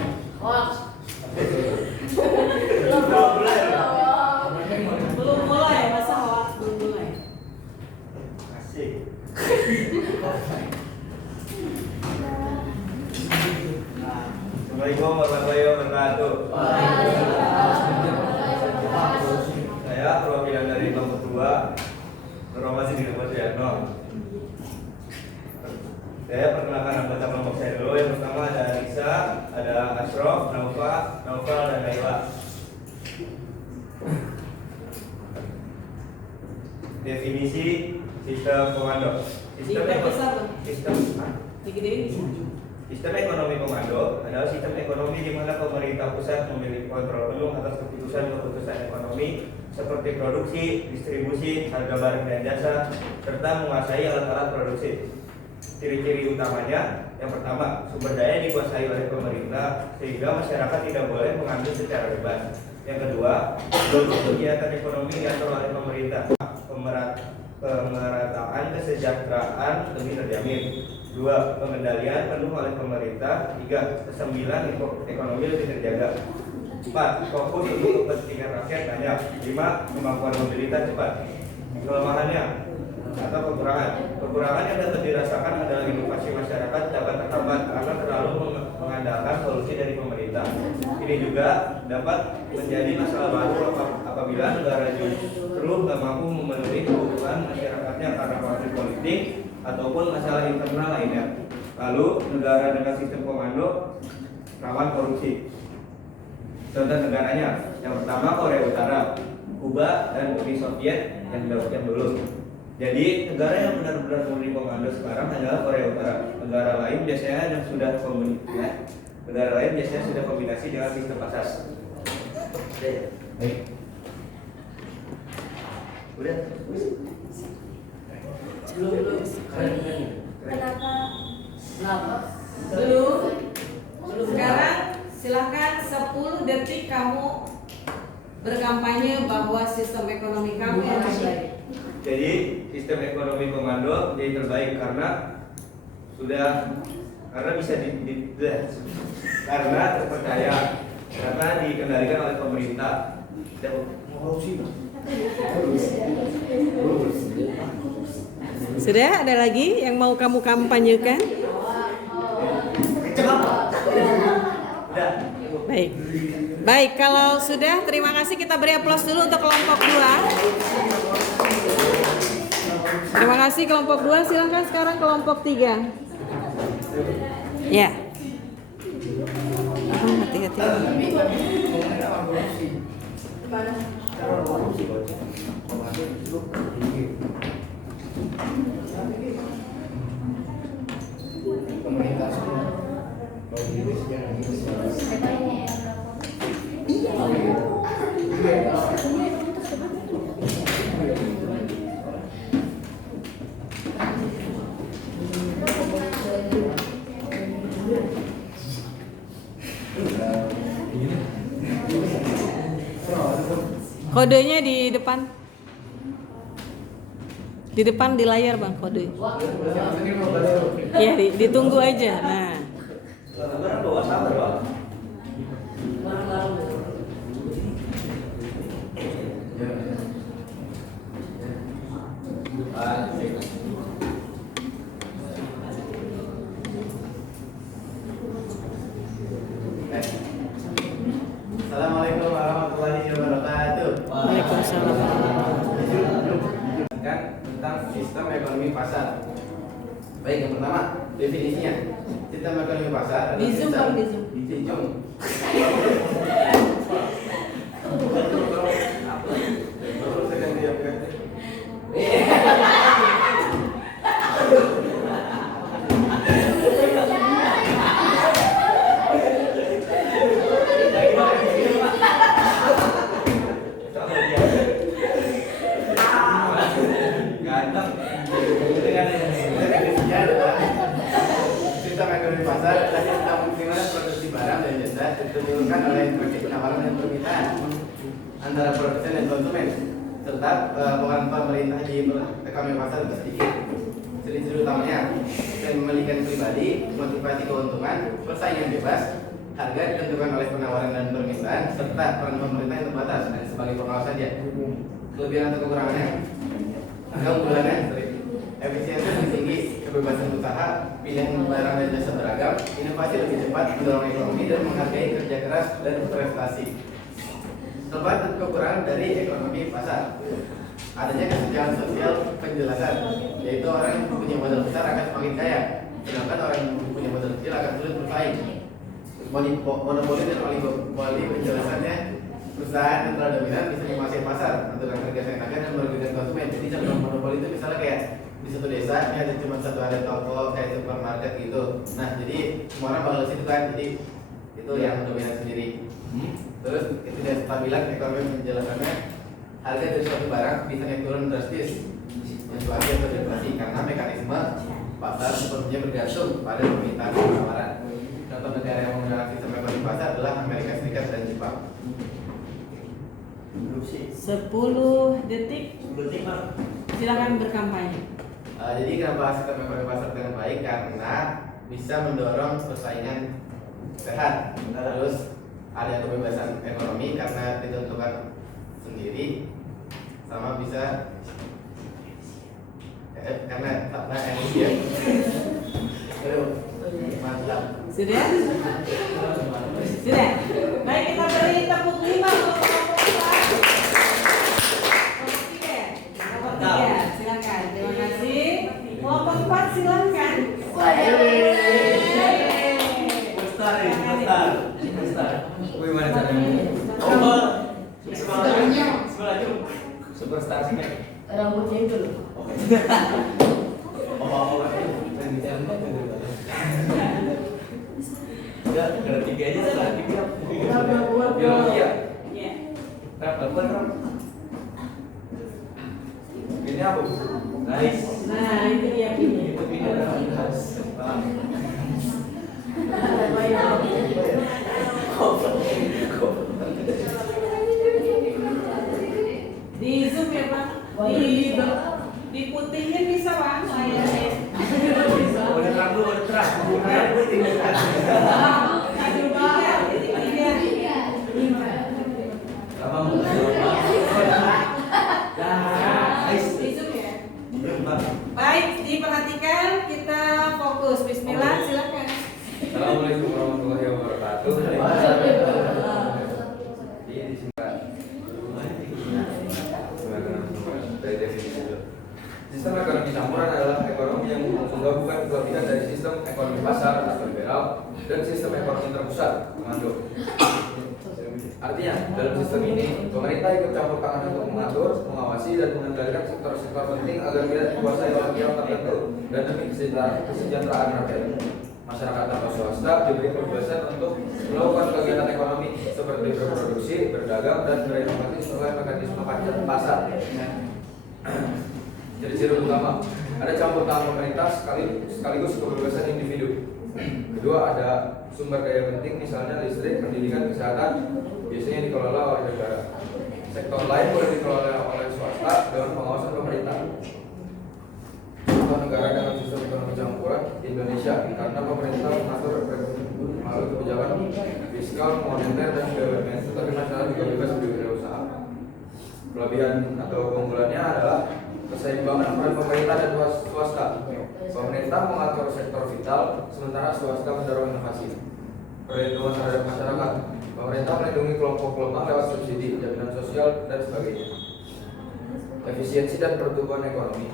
Belum mulai, masa hoax belum mulai. Asik. Assalamualaikum warahmatullahi wabarakatuh. Saya perwakilan dari kelompok 2, Normasi di Kelompok Suyatno. Saya perkenalkan anggota kelompok saya dulu. Yang pertama ada Anissa, ada Ashraf, Naufal, dan Naila. Definisi sistem komando. Sistem ekonomi komando adalah sistem ekonomi di mana pemerintah pusat memiliki kontrol penuh atas keputusan-keputusan ekonomi seperti produksi, distribusi, harga barang dan jasa, serta menguasai alat-alat produksi. Ciri-ciri utamanya, yang pertama, sumber daya dikuasai oleh pemerintah sehingga masyarakat tidak boleh mengambil secara bebas. Yang kedua, seluruh kegiatan ekonomi diatur oleh pemerintah. Pemerataan kesejahteraan lebih terjamin. 2. Pengendalian penuh oleh pemerintah. 3. Kesembilan ekonomi lebih terjaga. 4. Fokus untuk kepentingan rakyat banyak. 5. Kemampuan mobilitas cepat. Kelemahannya atau kekurangan yang dapat dirasakan adalah inovasi masyarakat dapat terhambat karena terlalu mengandalkan solusi dari pemerintah. Ini juga dapat menjadi masalah baru apabila negara justru tidak mampu memenuhi kebutuhan masyarakatnya karena konflik politik ataupun masalah internal lainnya. Lalu negara dengan sistem komando rawan korupsi. Contoh negaranya, yang pertama Korea Utara, Kuba, dan Uni Soviet yang dulu. Jadi negara yang benar-benar memberi komando sekarang adalah Korea Utara. Negara lain biasanya sudah kombinasi dengan sistem pasar. Udah. Belum. Kenapa? Belum. Sekarang silakan 10 detik kamu berkampanye bahwa sistem ekonomi kamu yang terbaik. Jadi sistem ekonomi komando jadi terbaik karena bisa karena terpercaya, karena dikendalikan oleh pemerintah. Sudah ada lagi yang mau kamu kampanyekan? Baik. Baik, kalau sudah terima kasih, kita beri aplaus dulu untuk kelompok 2. Terima kasih kelompok 2, silakan sekarang kelompok 3. Ya. Oh, hati-hati. Kodenya di depan. Di depan di layar Bang kode. Iya, ditunggu aja. Nah. Lebaran bawa sabar, Bang. Assalamualaikum warahmatullahi wabarakatuh. Waalaikumsalam. Kan tentang sistem ekonomi pasar. Baik, yang pertama definisinya. Sistem ekonomi pasar adalah Di Zoom, Bang, di Zoom. Di Zoom. Baru saya ganti ya. Ganteng. Definisinya adalah sistem ekonomi pasar adalah sistem di mana produksi barang dan jasa ditentukan oleh prinsip penawaran dan permintaan antara produsen dan konsumen, serta peran pemerintah di ekonomi pasar lebih sedikit. Ciri-ciri utamanya memiliki pribadi, motivasi keuntungan, persaingan bebas, harga ditentukan oleh penawaran dan permintaan, serta peran pemerintah yang terbatas. Dan sebagai pengawas saja. Kelebihan atau kekurangannya, keunggulannya, efisiensi lebih tinggi, kebebasan usaha, pilihan barang dan jasa beragam, inovasi lebih cepat, mendorong ekonomi dan menghargai kerja keras dan prestasi. Keempat, kekurangan dari ekonomi pasar. Adanya kesenjangan sosial penjelasan, yaitu orang yang punya modal besar akan semakin kaya, sedangkan orang yang punya modal kecil akan sulit bersaing. Monopoli dan oligopoli penjelasannya, perusahaan yang terlalu dominan bisa menguasai pasar, menentukan harga seenaknya dan merugikan konsumen. Jadi sebelum monopoli itu misalnya kayak di satu desa ini ada cuma satu ada toko kayak supermarket gitu. Nah jadi semua orang bakal ke situ kan, jadi itu yang dominan sendiri. Terus ketidakstabilan ekonomi penjelasannya, harga dari suatu barang bisa naik turun drastis, inflasi atau deflasi karena mekanisme pasar sepenuhnya bergantung pada permintaan dan penawaran. Contoh negara yang menggunakan sistem ekonomi pasar adalah Amerika Serikat dan Jepang. 10 detik. Silakan berkampanye. Jadi kenapa sistem ekonomi pasar dengan baik? Karena bisa mendorong persaingan sehat. Terus ada kebebasan ekonomi karena ditentukan sendiri, sama bisa karena emosi ya. Mantap. Sudah? Sudah? Baik, kita beri tepuk 5 untuk kelompok 3. Kelompok 3, silakan. Terima kasih. Kelompok 4 silakan. Gimana caranya? Superstar sih. Rambutnya itu loh. Ya, ada 3 aja lah. Biologi ya. Iya. Ini apa? Nice. Nah, itu dia pilih. Itu pindah. Di Zoom ya Pak. Diputihin bisa Bang layarnya. Udah terang dulu, udah terang. Aduh Bang, tiga. Sama mau. Nice. Di Zoom ya. Baik, diperhatikan, kita fokus. Bismillah, silakan. Assalamualaikum warahmatullahi wabarakatuh. Di sini dari definisi dulu. Sistem ekonomi campuran adalah ekonomi yang menggabungkan kelebihan dari sistem ekonomi pasar atau liberal dan sistem ekonomi terpusat komando. Artinya, dalam sistem ini, pemerintah ikut campur tangan untuk mengatur, mengawasi, dan mengendalikan sektor-sektor penting agar tidak dikuasai oleh pihak tertentu dan demi kesejahteraan rakyat. Masyarakat atau swasta diberi kebebasan untuk melakukan kegiatan ekonomi seperti berproduksi, berdagang, dan berinovasi sesuai mekanisme pasar. Ciri-ciri utama, ada campur tangan pemerintah sekaligus kebebasan individu. Kedua, ada sumber daya penting misalnya listrik, pendidikan, kesehatan, biasanya dikelola oleh negara. Sektor lain boleh dikelola oleh swasta dengan pengawasan pemerintah. Contoh negara dengan sistem ekonomi campuran Indonesia, karena pemerintah mengatur melalui kebijakan fiskal, moneter, dan BUMN, tetapi masyarakat juga bebas berwirausaha. Kelebihan atau keunggulannya adalah keseimbangan peran pemerintah dan swasta. Pemerintah mengatur sektor vital, sementara swasta mendorong inovasi. Perlindungan terhadap masyarakat. Pemerintah melindungi kelompok lemah lewat subsidi, jaminan sosial, dan sebagainya. Efisiensi dan pertumbuhan ekonomi.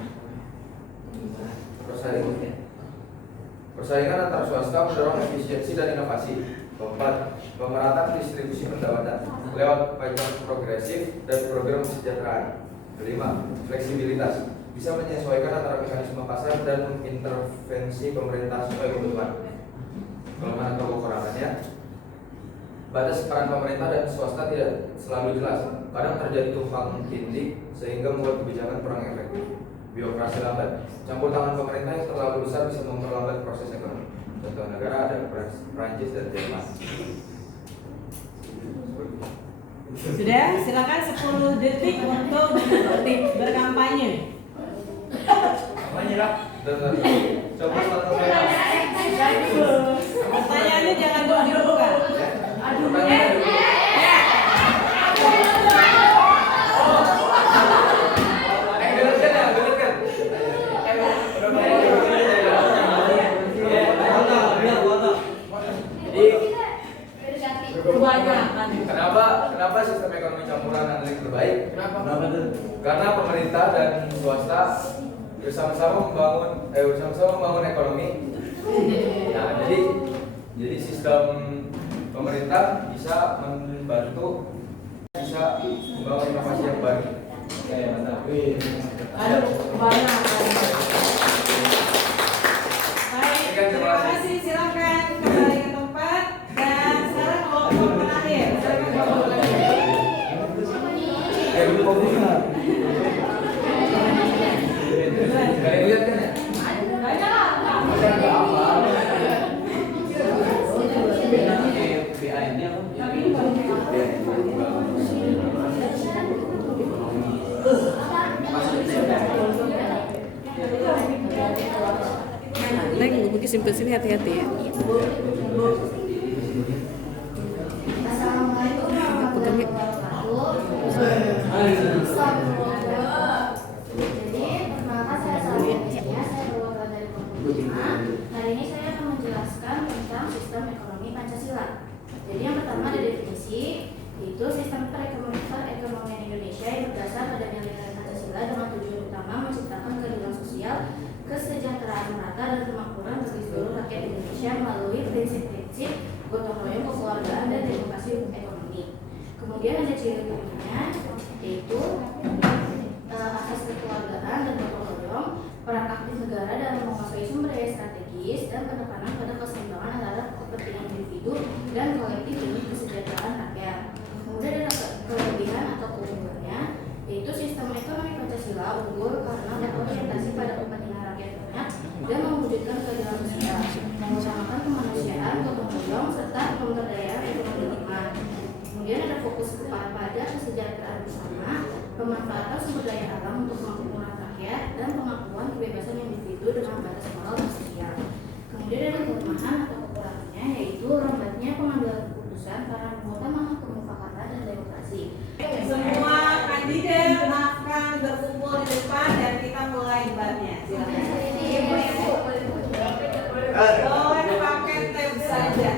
Persaingan antar swasta mendorong efisiensi dan inovasi. Keempat, pemerataan distribusi pendapatan lewat pajak progresif dan program kesejahteraan. Kelima, fleksibilitas, bisa menyesuaikan antara mekanisme pasar dan intervensi pemerintah sesuai kebutuhan. Kelemahan atau kekurangannya, batas peran pemerintah dan swasta tidak selalu jelas. Kadang terjadi tumpang tindih sehingga membuat kebijakan kurang efektif. Birokrasi lambat, campur tangan pemerintah yang terlalu besar bisa memperlambat proses ekonomi. Contoh negara ada Prancis dan Jerman. Sudah, silakan 10 detik untuk berkampanye. Dan coba satu Pertanyaannya jangan dulu dibuka. Kenapa sistem ekonomi campuran analik terbaik? Kenapa Karena pemerintah dan swasta bersama-sama membangun ekonomi. Nah, jadi sistem pemerintah bisa membantu, bisa membangun inovasi yang baru. Banyak. Baik, terima kasih. Silakan kembali ke tempat. Dan sekarang kelompok terakhir. Silakan kelompok terakhir. Kalian lihat kan ya? Neng, mungkin simpen sini hati-hati ya. Assalamualaikum warahmatullahi wabarakatuh. Jadi, perkenalkan saya Salma, saya perwakilan dari kelompok 5. Hari ini saya akan menjelaskan tentang sistem ekonomi Pancasila. Jadi yang pertama ada definisi, yaitu sistem perekonomian Indonesia yang berdasar pada nilai-nilai Pancasila dengan tujuan utama menciptakan keadilan sosial, kesejahteraan merata dan kemakmuran bagi seluruh rakyat Indonesia melalui prinsip-prinsip gotong royong, kekeluargaan, dan demokrasi ekonomi. Kemudian ada ciri-cirinya, yaitu asas kekeluargaan dan gotong royong, peran aktif negara dalam menguasai sumber daya strategis, dan penekanan pada keseimbangan antara kepentingan individu dan kolektif demi kesejahteraan rakyat. Kemudian ada kelebihan atau keunggulannya, yaitu sistem ekonomi Pancasila unggul karena berorientasi pada kepentingan rakyat banyak dan mewujudkan keadilan sosial, mengutamakan kemanusiaan, gotong royong, serta pemberdayaan ekonomi lingkungan. Kemudian ada fokus pada kesejahteraan bersama, pemanfaatan sumber daya alam untuk kemakmuran rakyat, dan pengakuan kebebasan individu dengan batas moral dan sosial. Kemudian ada kelemahan atau kekurangannya, yaitu lambatnya pengambilan keputusan karena mengutamakan kemufakatan dan demokrasi. Semua kandidat akan berkumpul di depan dan kita mulai debatnya. Silakan. Boleh pakai tab saja.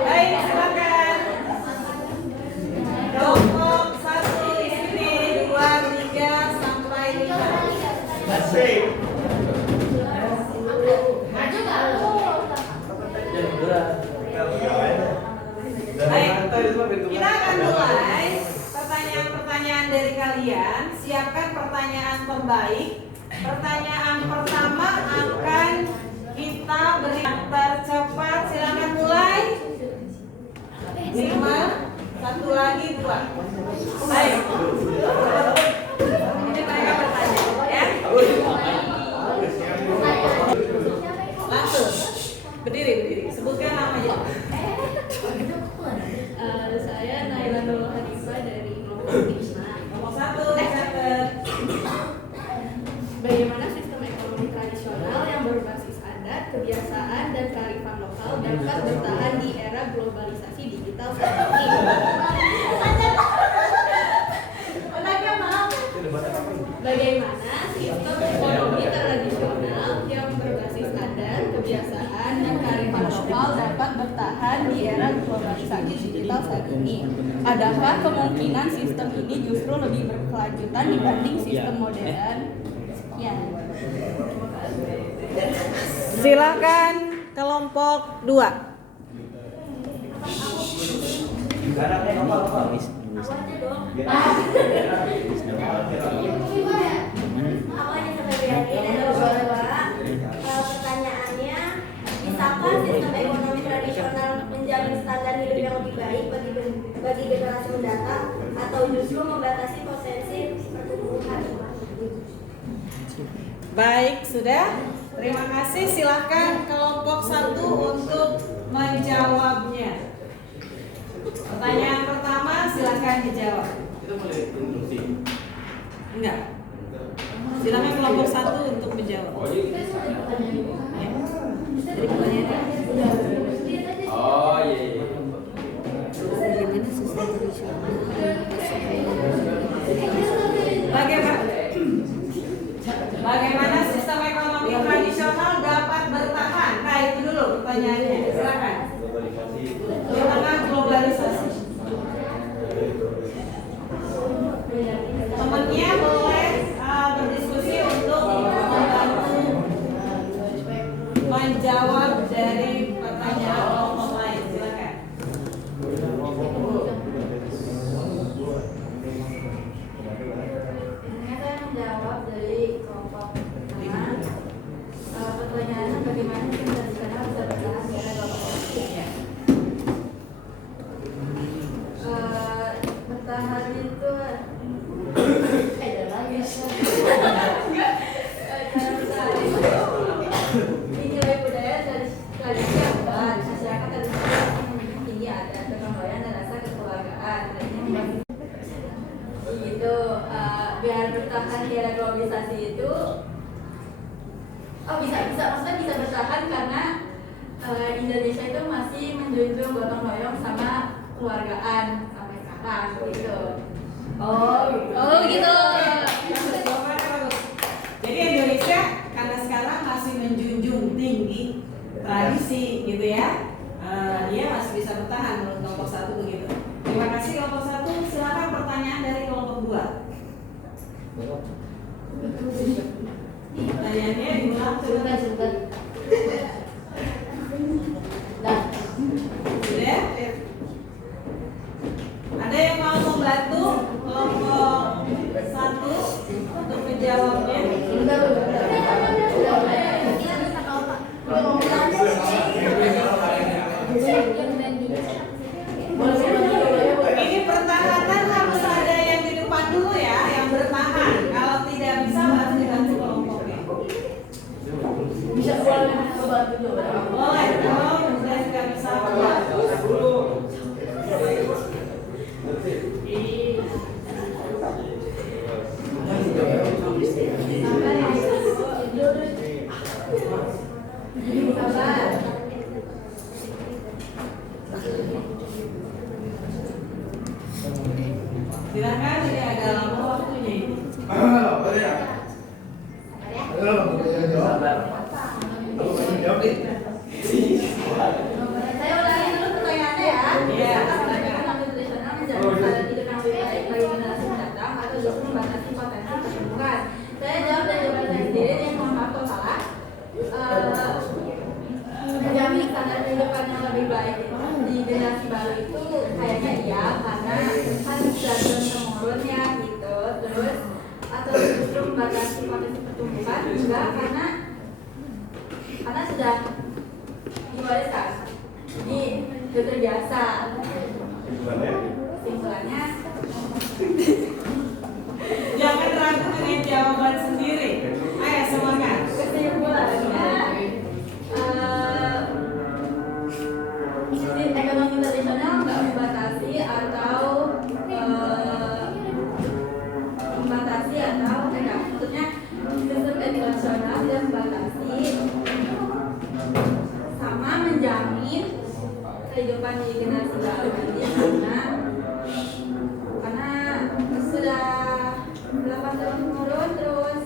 Baik, silakan. Kelompok 1 di sini, 2, 3 sampai 5. Baik, kita akan mulai pertanyaan-pertanyaan dari kalian. Siapkan pertanyaan terbaik. Pertanyaan pertama akan kita beri tercepat. Silakan mulai. 5, 1 lagi, 2. Baik. Ini mereka bertanya, ya. Langsung. Berdiri. Sebutkan namanya. dan kearifan lokal dapat bertahan di era globalisasi digital saat ini. Anaknya maaf. Bagaimana sistem ekonomi tradisional yang berbasis adat, kebiasaan, dan kearifan lokal dapat bertahan di era globalisasi digital saat ini? Adakah kemungkinan sistem ini justru lebih berkelanjutan dibanding sistem modern? Sekian. Silakan kelompok 2. Pertanyaannya, bisakah sistem ekonomi tradisional menjamin standar hidup yang lebih baik bagi generasi mendatang atau justru membatasi potensi pertumbuhan? Baik, sudah. Terima kasih. Silakan kelompok 1 untuk menjawabnya. Pertanyaan pertama silakan dijawab. Itu boleh instruksi. Enggak. Silakan kelompok 1 untuk menjawab. Ya. Jadi pertanyaannya. Oh iya. Bagaimana sistem ekonomi tradisional dapat bertahan? Nah, itu dulu pertanyaannya. Silakan. Di tengah globalisasi. Temannya boleh berdiskusi untuk membantu menjawab dari pertanyaan kelompok lain. Silakan. Saya menjawab dari kelompok pertama. Pertanyaannya bagaimana sistem tradisional bisa bertahan di era globalisasi? Bertahan itu nilai budaya tradisi yang kuat, masyarakat tradisional yang menjunjung tinggi adat, kekembalian dan rasa kekeluargaan. Gitu, biar bertahan di era globalisasi itu, maksudnya bisa bertahan karena Indonesia itu masih menjunjung gotong royong sama keluargaan sampai sekarang gitu. Oh gitu. Jadi Indonesia karena sekarang masih menjunjung tinggi tradisi gitu ya, dia masih bisa bertahan menurut kelompok 1 begitu. Terima kasih kelompok 1. Silakan pertanyaan dari kelompok 2. Pertanyaannya diulang coba. Sudah? Ada yang mau membantu kelompok 1 untuk menjawabnya? Ini pertahanan harus ada yang di depan dulu ya, yang bertahan. Kalau tidak bisa baru dibantu kelompoknya. Bisa Boleh, kalau sudah tidak bisa bantu. Silakan, tidak ada lama waktunya ini. Saya ulangi dulu pertanyaannya ya. Iya. Ekonomi tradisional menjadi standar hidup yang lebih baik bagi generasi mendatang atau justru membatasi potensi pertumbuhan? Saya jawab dari jawaban saya sendiri, yang mohon maaf kalau salah. Menjamin standar kehidupan yang lebih baik itu di generasi baru itu kayaknya iya, karena kan sudah turun-temurun ya gitu. Terus atau justru membatasi potensi pertumbuhan juga karena sudah diwariskan, jadi sudah terbiasa. Simpulannya Jangan ragu dengan jawaban sendiri. Ayo semangat. kesimpulannya sistem ekonomi tradisional nggak membatasi atau maksudnya sistem tradisional tidak membatasi menjamin kehidupan di generasi baru ini karena sudah 8 tahun turun terus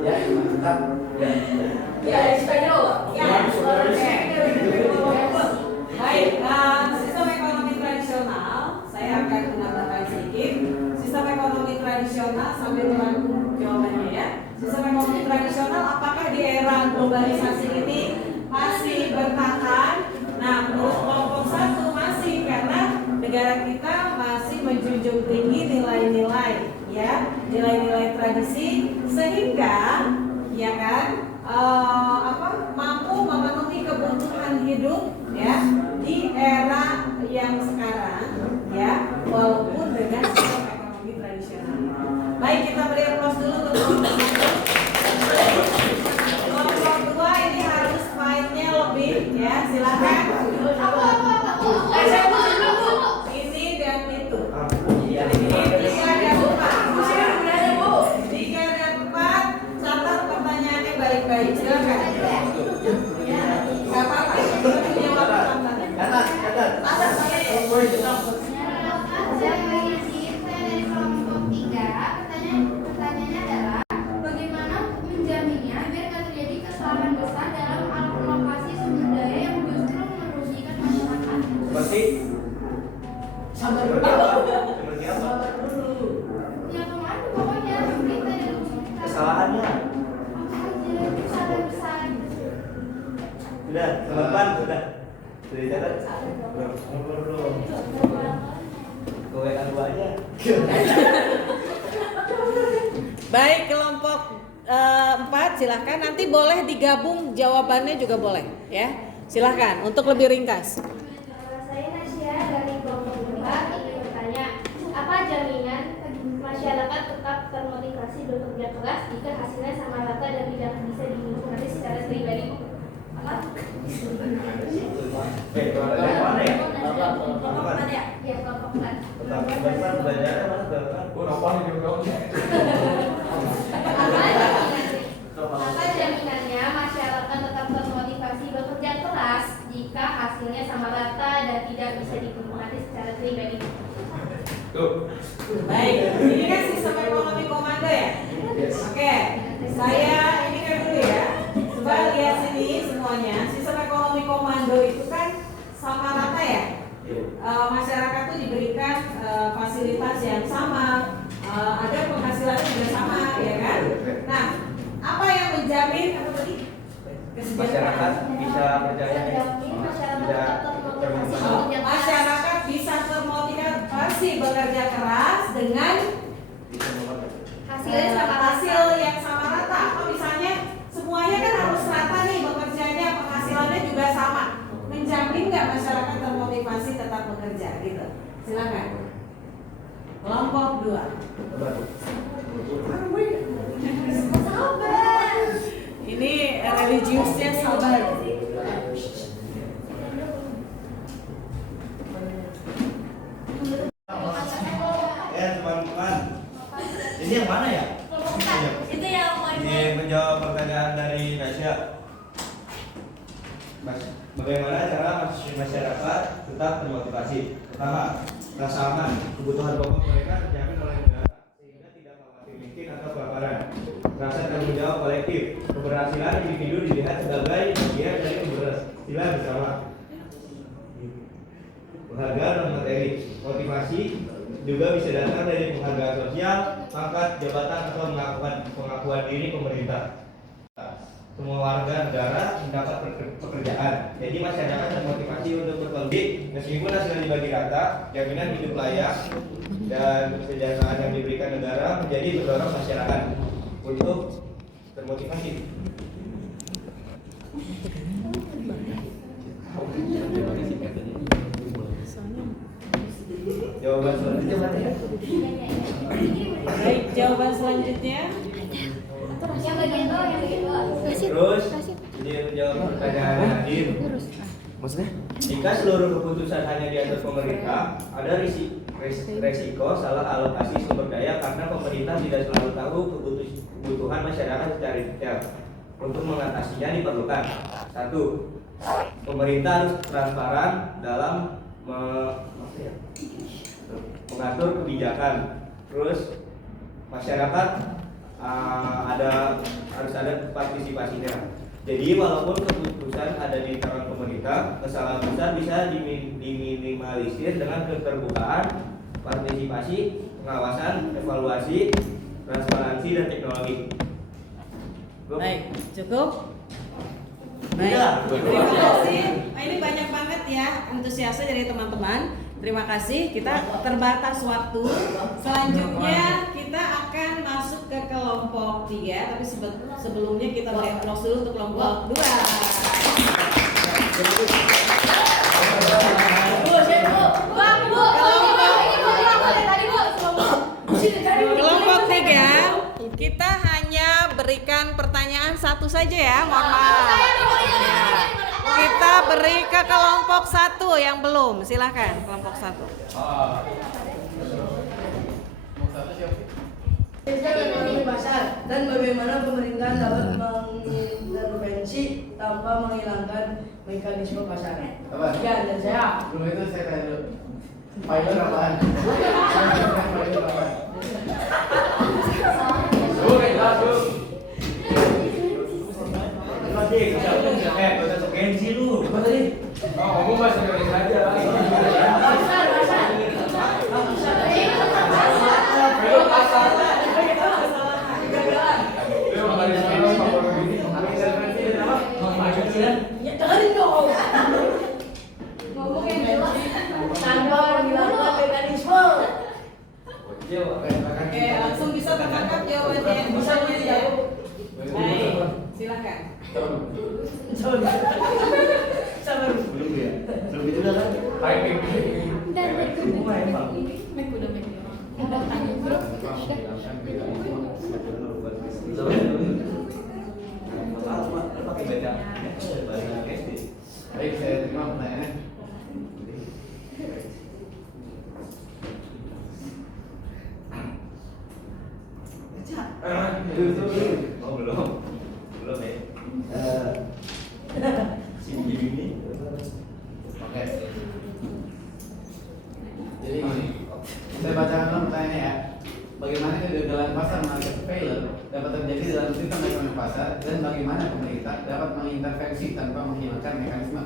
Ya, mantap. Ya, Spanyol. Ya, oke. Baik, sistem ekonomi tradisional, saya akan menambahkan sedikit. Sistem ekonomi tradisional sambil merangkum jawabannya ya. Sistem ekonomi tradisional apakah di era globalisasi ini masih bertahan? Nah, menurut kelompok 1 masih, karena negara kita masih menjunjung tinggi nilai-nilai ya, nilai-nilai tradisi, sehingga ya kan mampu memenuhi kebutuhan hidup ya di era yang sekarang ya, walaupun dengan sistem ekonomi tradisional. Baik, kita beri aplaus dulu untuk kelompok 1. Kelompok 2 ini harus mainnya lebih ya, silakan. Saya punya dulu. Ini dan itu. Ini 3 dan 4. 3 dan 4. Catat pertanyaannya baik-baik. Silakan. Gak apa-apa. Kita punya waktu tambah. Catat. dari kelompok 3, pertanyaannya adalah bagaimana menjaminnya biar tidak terjadi kesalahan besar dalam alokasi sumber daya yang justru merugikan masyarakat. Seperti Seperti apa? Ya kemana pokoknya kita yang Kesalahannya. kesalahan besar. Sudah, teman sudah. Sudah dicatat? Belum. Gowekan gua aja. Baik, kelompok 4 silahkan. Nanti boleh digabung jawabannya juga boleh ya. Silahkan untuk lebih ringkas. Saya Nasya dari kelompok 4 ingin bertanya, apa jaminan masyarakat tetap termotivasi bekerja keras jika hasilnya sama rata dan tidak bisa dinikmati secara pribadi? Apa? Dari mana ya? Kelompok 4 ya? Ya, kelompok 4. Tentang belajarnya mana berapa? Apa jaminannya masyarakat tetap termotivasi bekerja keras jika hasilnya sama rata dan tidak bisa dinikmati secara pribadi? Baik, ini kan sistem ekonomi komando ya. Oke, saya ini kan dulu ya. Coba lihat sini semuanya. Sistem ekonomi komando itu kan sama rata ya. Masyarakat tuh diberikan fasilitas yang sama, ada penghasilannya juga sama, ya kan? Nah, apa yang menjamin apa tadi? Masyarakat bisa berjaya Menjamin masyarakat tetap termotivasi bekerja keras. Masyarakat bisa termotivasi bekerja keras dengan Hasilnya sama hasil yang sama rata. Apa misalnya semuanya kan harus rata nih bekerjanya, penghasilannya juga sama. Menjamin nggak masyarakat termotivasi tetap bekerja gitu? Silakan. Kelompok 2. Sabar. Ini religiusnya sabar. Ya teman-teman, ini yang mana ya? Itu yang mau Ini menjawab pertanyaan dari Nasya. Bagaimana cara masyarakat tetap termotivasi? Pertama, rasa aman, kebutuhan pokok mereka terjamin oleh negara sehingga tidak khawatir miskin atau kelaparan. Rasa tanggung jawab kolektif, keberhasilan individu dilihat sebagai bagian dari keberhasilan bersama. Penghargaan dan materi, motivasi juga bisa datang dari penghargaan sosial, pangkat, jabatan atau pengakuan diri pemerintah. Semua warga negara mendapat pekerjaan. Jadi masyarakat termotivasi untuk bekerja meskipun hasilnya dibagi rata, jaminan hidup layak dan kesejahteraan yang diberikan negara menjadi mendorong masyarakat untuk termotivasi. Jawaban selanjutnya mana ya? Baik, jawaban selanjutnya. yang bagian bawah, yang bagian bawah. Terus dia menjawab pertanyaan Nadim. Maksudnya? Jika seluruh keputusan hanya diatur pemerintah, ada resiko salah alokasi sumber daya karena pemerintah tidak selalu tahu kebutuhan masyarakat secara detail. Untuk mengatasinya diperlukan: 1. Pemerintah harus transparan dalam mengatur kebijakan. Terus masyarakat harus ada partisipasinya. Jadi walaupun keputusan ada di tangan pemerintah, kesalahan besar bisa diminimalisir dengan keterbukaan, partisipasi, pengawasan, evaluasi, transparansi, dan teknologi. Baik, cukup. Baik, terima kasih. Nah, ini banyak banget ya antusiasme dari teman-teman. Terima kasih. Kita terbatas waktu. Selanjutnya kita akan masuk ke kelompok 3, tapi sebelumnya kita beri aplaus dulu untuk kelompok 2. Kelompok 3, kita hanya berikan pertanyaan satu saja ya, mohon maaf. Kita beri ke kelompok 1 yang belum, silahkan kelompok 1. Ekonomi pasar dan bagaimana pemerintah dapat mengintervensi tanpa menghilangkan mekanisme pasar. Ya, dan saya. Belum itu saya tanya dulu. Pilot apaan? Pilot apaan? Ngomong bahasa Indonesia aja. Jangan dong. Ngomong yang jelas. Tanpa menghilangkan mekanisme. Oke, langsung bisa tertangkap jawabannya. Bisa dijawab. Baik, silakan. Sabar. Belum ya? Belum itu udah kan? Baik, saya terima pertanyaannya. Oh belum ya? Sini ini. Oke. Jadi gini, saya bacakan dulu pertanyaannya ya. Bagaimana kegagalan pasar market failure dapat terjadi dalam sistem ekonomi pasar dan bagaimana pemerintah dapat mengintervensi tanpa menghilangkan mekanisme?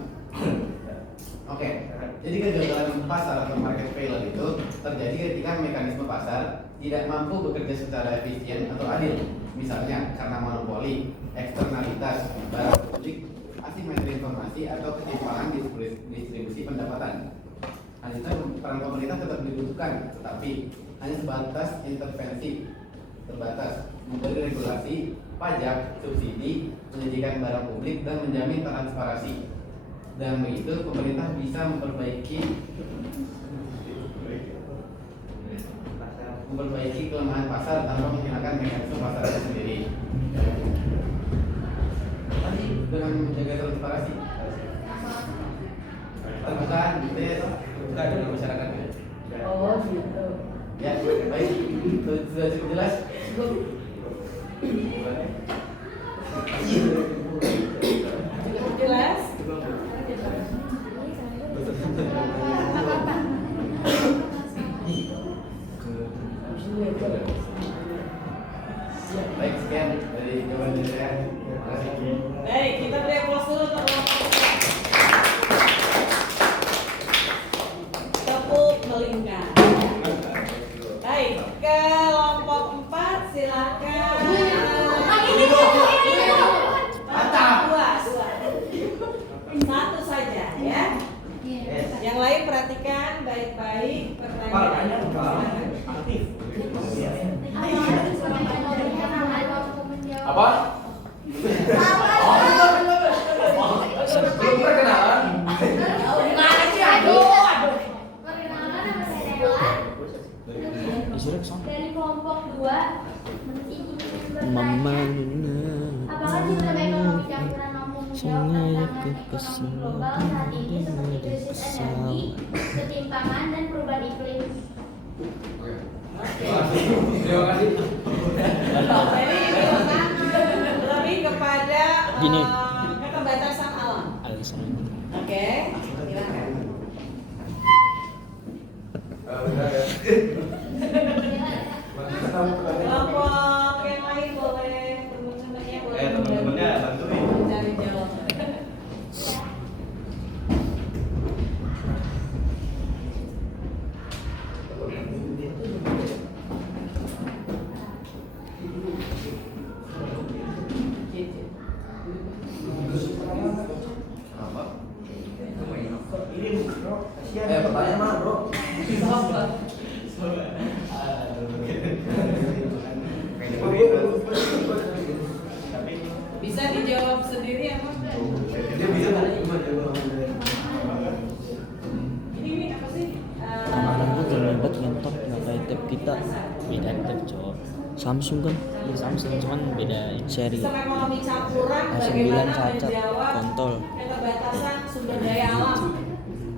Oke, jadi kegagalan pasar atau market failure itu terjadi ketika mekanisme pasar tidak mampu bekerja secara efisien atau adil. Misalnya karena monopoli, eksternalitas, barang publik, asimetri informasi, atau ketimpangan distribusi pendapatan. Hanya peran pemerintah tetap dibutuhkan, tetapi hanya sebatas intervensi terbatas, memberi regulasi, pajak, subsidi, menyajikan barang publik, dan menjamin transparansi. Dan begitu pemerintah bisa memperbaiki kelemahan pasar tanpa menghilangkan mekanisme pasar itu sendiri. Tadi dengan menjaga transparansi, terbukaan, gitu ya, terbuka dengan masyarakat. Oh, gitu. Ya, baik. Sudah cukup jelas? Jelas? Baik, sekian dari jawaban saya. Terima kasih. Baik, kita beri aplaus dulu untuk kelompok 3. Tepuk melingkar. Baik, kelompok 4 silakan. Satu saja ya. Yang lain perhatikan baik-baik pertanyaan. Apa? Belum perkenalan. Gimana sih? Aduh. Perkenalan nama saya Dela. Dari kelompok 2 apakah sistem ekonomi campuran mampu menjawab tantangan ekonomi global saat ini seperti krisis energi, ketimpangan, dan perubahan iklim? Terima kasih. Jadi itu kan lebih kepada Gini. Keterbatasan alam. Alasan. Oke, silakan. Benar ya. Kelompok yang lain boleh teman-temannya boleh teman-temannya bantuin. mencari jawaban. Pertanyaan mana, Bro? Bisa dijawab sendiri apa? Ini apa sih? Aku terlambat ngentot nggak kayak tab kita. Beda tab cowok. Samsung kan? Iya Samsung cuman beda seri. Sistem ekonomi campuran A9 bagaimana cacat, menjawab kontol. keterbatasan sumber daya alam.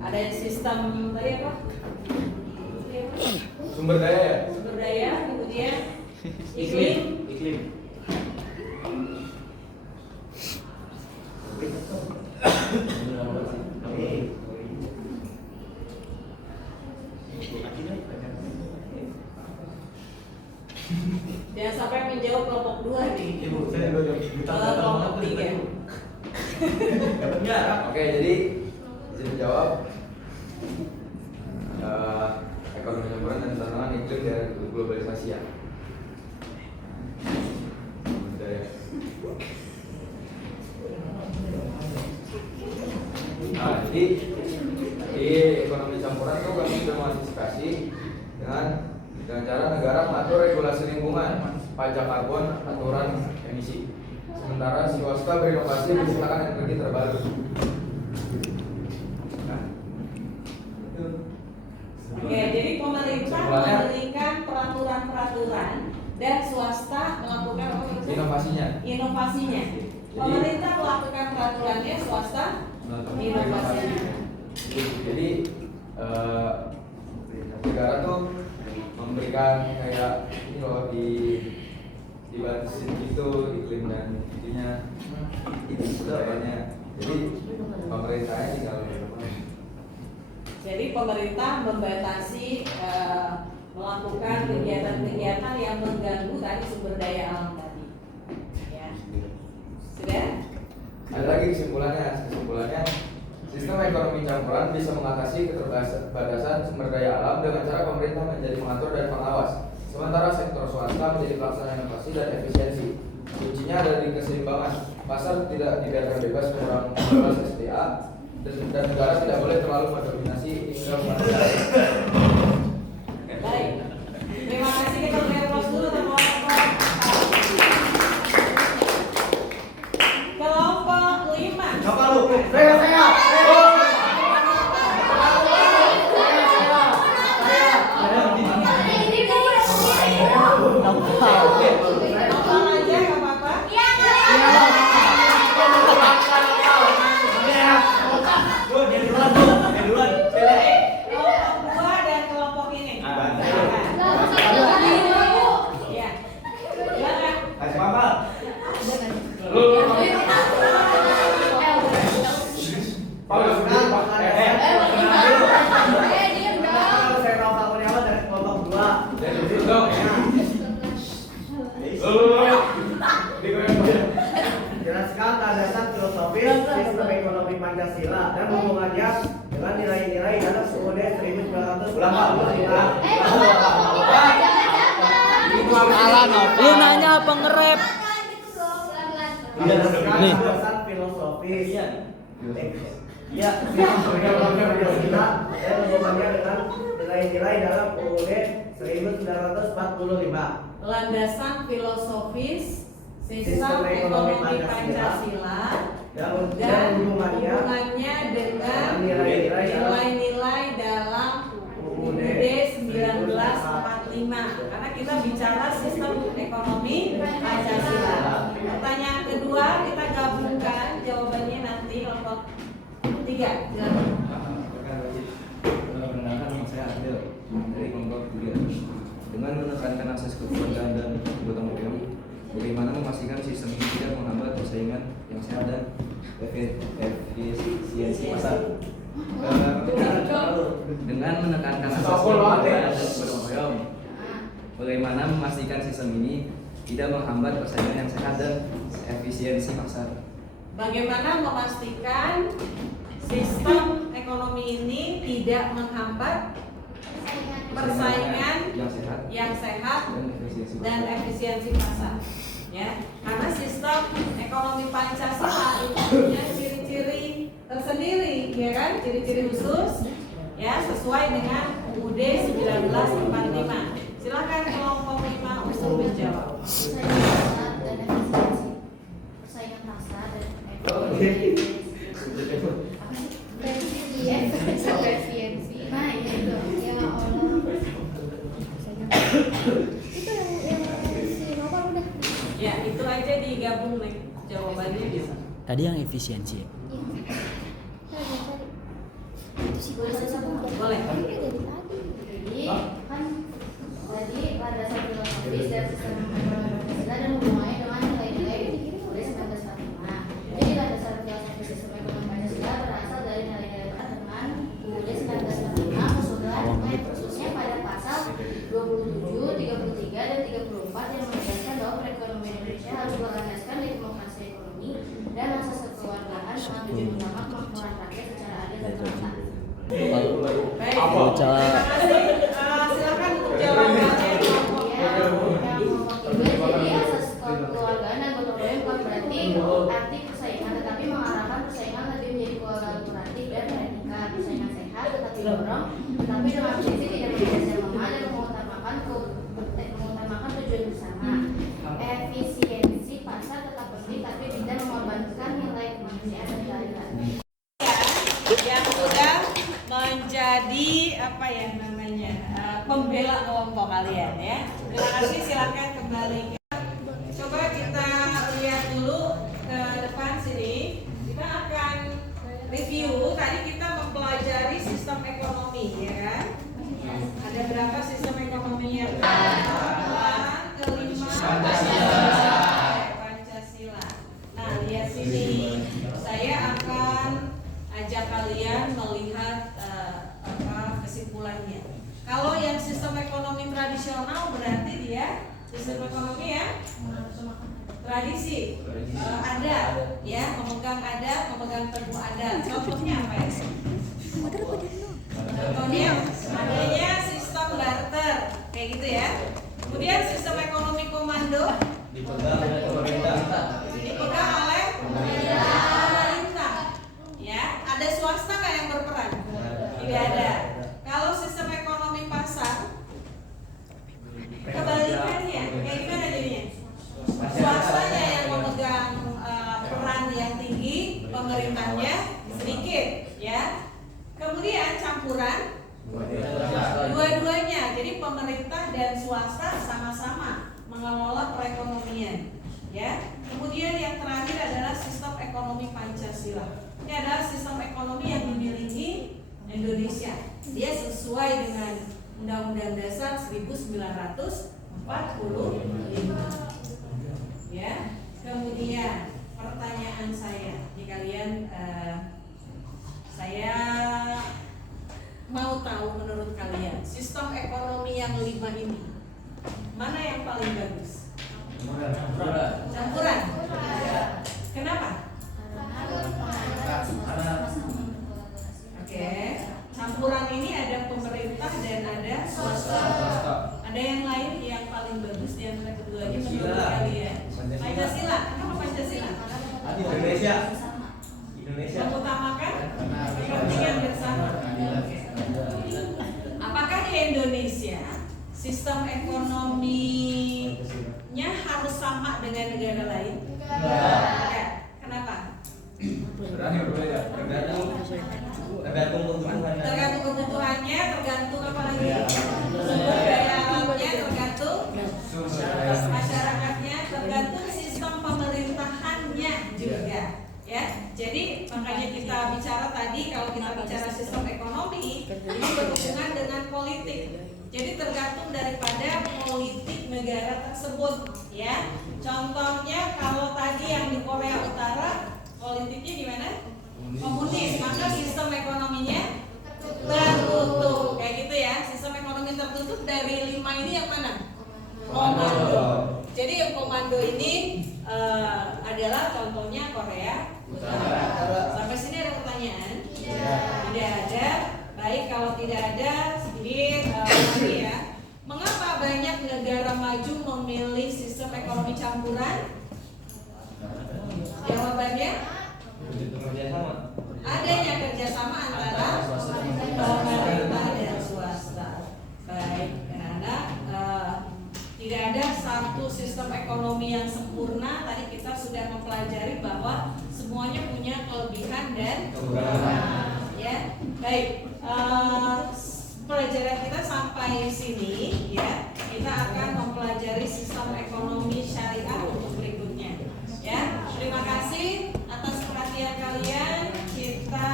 Ada sistem tadi apa? Sumber daya ya? Sumber daya, kemudian iklim. Jangan sampai menjawab kelompok 2 nih. Kelompok 3. Oke, jadi izin menjawab. Ekonomi campuran dan tantangan iklim dan globalisasi ya. Udah ya. Nah, jadi di ekonomi campuran tuh kami sudah mengantisipasi dengan cara negara mengatur regulasi lingkungan, pajak karbon, aturan emisi. Sementara swasta berinovasi menciptakan energi terbaru. Oke, jadi pemerintah memberikan peraturan-peraturan dan swasta melakukan apa itu? Inovasinya. Pemerintah melakukan peraturannya, swasta inovasinya. Jadi negara tuh memberikan kayak ini loh dibatasin gitu iklim dan itunya itu kayaknya. Jadi pemerintahnya tinggal. Jadi pemerintah membatasi melakukan kegiatan-kegiatan yang mengganggu tadi sumber daya alam tadi. Ya. Sudah? Ada lagi kesimpulannya, sistem ekonomi campuran bisa mengatasi keterbatasan sumber daya alam dengan cara pemerintah menjadi pengatur dan pengawas, sementara sektor swasta menjadi pelaksana inovasi dan efisiensi. Kuncinya ada di keseimbangan. Pasar tidak dibiarkan bebas mengurangi SDA dan negara tidak boleh terlalu mendominasi hingga membatasi. Baik. Terima kasih, kita beri aplaus dulu teman-teman. Kelompok 5. Coba lu. Saya. Nonton aja nggak apa-apa. Kelompok 2 dan kelompok ini. Ya. Silakan. Kasih papa. Saya Rafa Kurniawan dari kelompok 2. Jelaskan landasan filosofis sistem ekonomi Pancasila dan hubungannya dengan nilai-nilai dalam UUD 1945. Lu nanya apa nge-rap? Jelaskan Nih. landasan filosofis. Ya, ekonomi Pancasila dan hubungannya dengan nilai-nilai dalam UUD 1945. Landasan filosofis sistem ekonomi Pancasila dan hubungannya dengan nilai-nilai dalam UUD 1945. Karena kita bicara sistem ekonomi Pancasila. Pertanyaan kedua kita gabungkan jawabannya nanti kelompok 3. Silakan. Perkenalkan, nama saya Adel dari kelompok 3. Dengan menekankan asas kekeluargaan dan anggota mulia, Bagaimana memastikan sistem ini tidak menghambat persaingan yang sehat dan efisiensi pasar? Dengan menekankan asas gotong royong. Bagaimana memastikan sistem ini tidak menghambat persaingan yang sehat dan efisiensi pasar? Bagaimana memastikan sistem ekonomi ini tidak menghambat persaingan yang sehat dan efisiensi pasar, ya, karena sistem ekonomi Pancasila itu punya ciri-ciri tersendiri, ya kan, ciri-ciri khusus, ya, sesuai dengan UUD 1945. Silakan kelompok 5 usul menjawab. Persaingan pasar dan efisiensi. Nah, itu yang orang itu yang si Nova udah. Ya, itu aja digabung nih jawabannya bisa. Tadi yang efisiensi. Itu sih boleh Boleh. Jadi pada dasar filosofis dan sistem ekonomi Pancasila dan hubungannya dengan nilai-nilai UUD 1945. Jadi pada dasar filosofis sistem ekonomi Pancasila berasal dari nilai-nilai dengan UUD 1945 khususnya pada pasal 27, 33, dan 34 yang menegaskan bahwa perekonomian Indonesia harus berlandaskan di demokrasi ekonomi dan asas kekeluargaan dengan tujuan utama kemakmuran rakyat secara adil dan merata. Baik. Baca. Silakan untuk jawabannya. Jadi asas kekeluargaan dan gotong royong bukan berarti arti persaingan, tetapi mengarahkan persaingan lebih menjadi kolaboratif dan beretika. Persaingan sehat tetap didorong, tetapi dengan prinsip tidak menggeser lemah dan mengutamakan tujuan bersama. Efisiensi pasar tetap penting, tapi tidak mengorbankan nilai kemanusiaan dan keadilan. Yang sudah menjadi apa ya namanya pembela kelompok kalian, ya. Terima kasih, silakan kembali. Coba kita lihat dulu ke depan sini. Kita akan review. Tadi kita mempelajari sistem ekonomi, ya kan? Ada berapa sistem ekonomi yang kelima? Pancasila. Nah, lihat sini. Saya akan ajak kalian melihat kesimpulannya. Kalau yang sistem ekonomi tradisional berarti dia sistem ekonomi ya tradisi, adat, ya, memegang teguh adat. Contohnya apa ya? Contohnya adanya sistem barter, kayak gitu ya. Kemudian sistem ekonomi komando dipegang oleh pemerintah. Ya, ada swasta nggak yang berperan? Tidak ada. Kalau sistem ekonomi pasar, kebalikannya, kayak gimana jadinya? Swastanya yang memegang peran yang tinggi, pemerintahnya sedikit, ya. Kemudian campuran dua-duanya, jadi pemerintah dan swasta sama-sama mengelola perekonomian, ya. Kemudian yang terakhir adalah sistem ekonomi Pancasila. Ini adalah sistem ekonomi yang dimiliki Indonesia. Dia sesuai dengan Undang-Undang Dasar 1945. Ya. Kemudian pertanyaan saya, jika kalian saya mau tahu menurut kalian sistem ekonomi yang 5 ini mana yang paling bagus? Campuran. Kenapa? Oke, campuran ini ada pemerintah dan ada swasta. Ada yang lain yang paling bagus di antara keduanya menurut kalian? Pancasila. Kenapa Pancasila? Indonesia. Mengutamakan kepentingan bersama. Apakah di Indonesia sistem ekonominya harus sama dengan negara lain? Enggak. Kenapa? Tergantung kebutuhannya, tergantung apa lagi? Sumber daya alamnya, tergantung masyarakatnya, tergantung sistem pemerintahannya juga, ya. Jadi makanya kita bicara tadi, kalau kita bicara sistem ekonomi ini berhubungan dengan politik. Jadi tergantung daripada politik negara tersebut, Ya, contohnya kalau tadi yang di Korea Utara politiknya gimana? Komunis, maka sistem ekonominya tertutup, kayak gitu ya. Sistem ekonomi tertutup dari 5 ini yang mana? Komando. Jadi yang komando ini adalah contohnya Korea Utara. Sampai sini ada pertanyaan? Tidak ada. Baik, kalau tidak ada, sedikit lagi ya. Mengapa banyak negara maju memilih sistem ekonomi campuran? Jawabannya adanya kerjasama antara pemerintah dan swasta. Baik, karena tidak ada satu sistem ekonomi yang sempurna. Tadi kita sudah mempelajari bahwa semuanya punya kelebihan dan kekurangan. Ya, baik. Pelajaran kita sampai sini ya. Kita akan mempelajari sistem ekonomi syariah untuk berikutnya. Ya, terima kasih atas perhatian kalian. Kita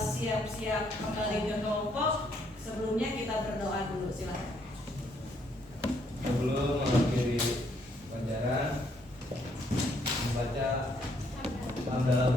siap-siap kembali ke kelompok. Sebelumnya kita berdoa dulu, silakan. Sebelum mengakhiri pelajaran, membaca hamdalah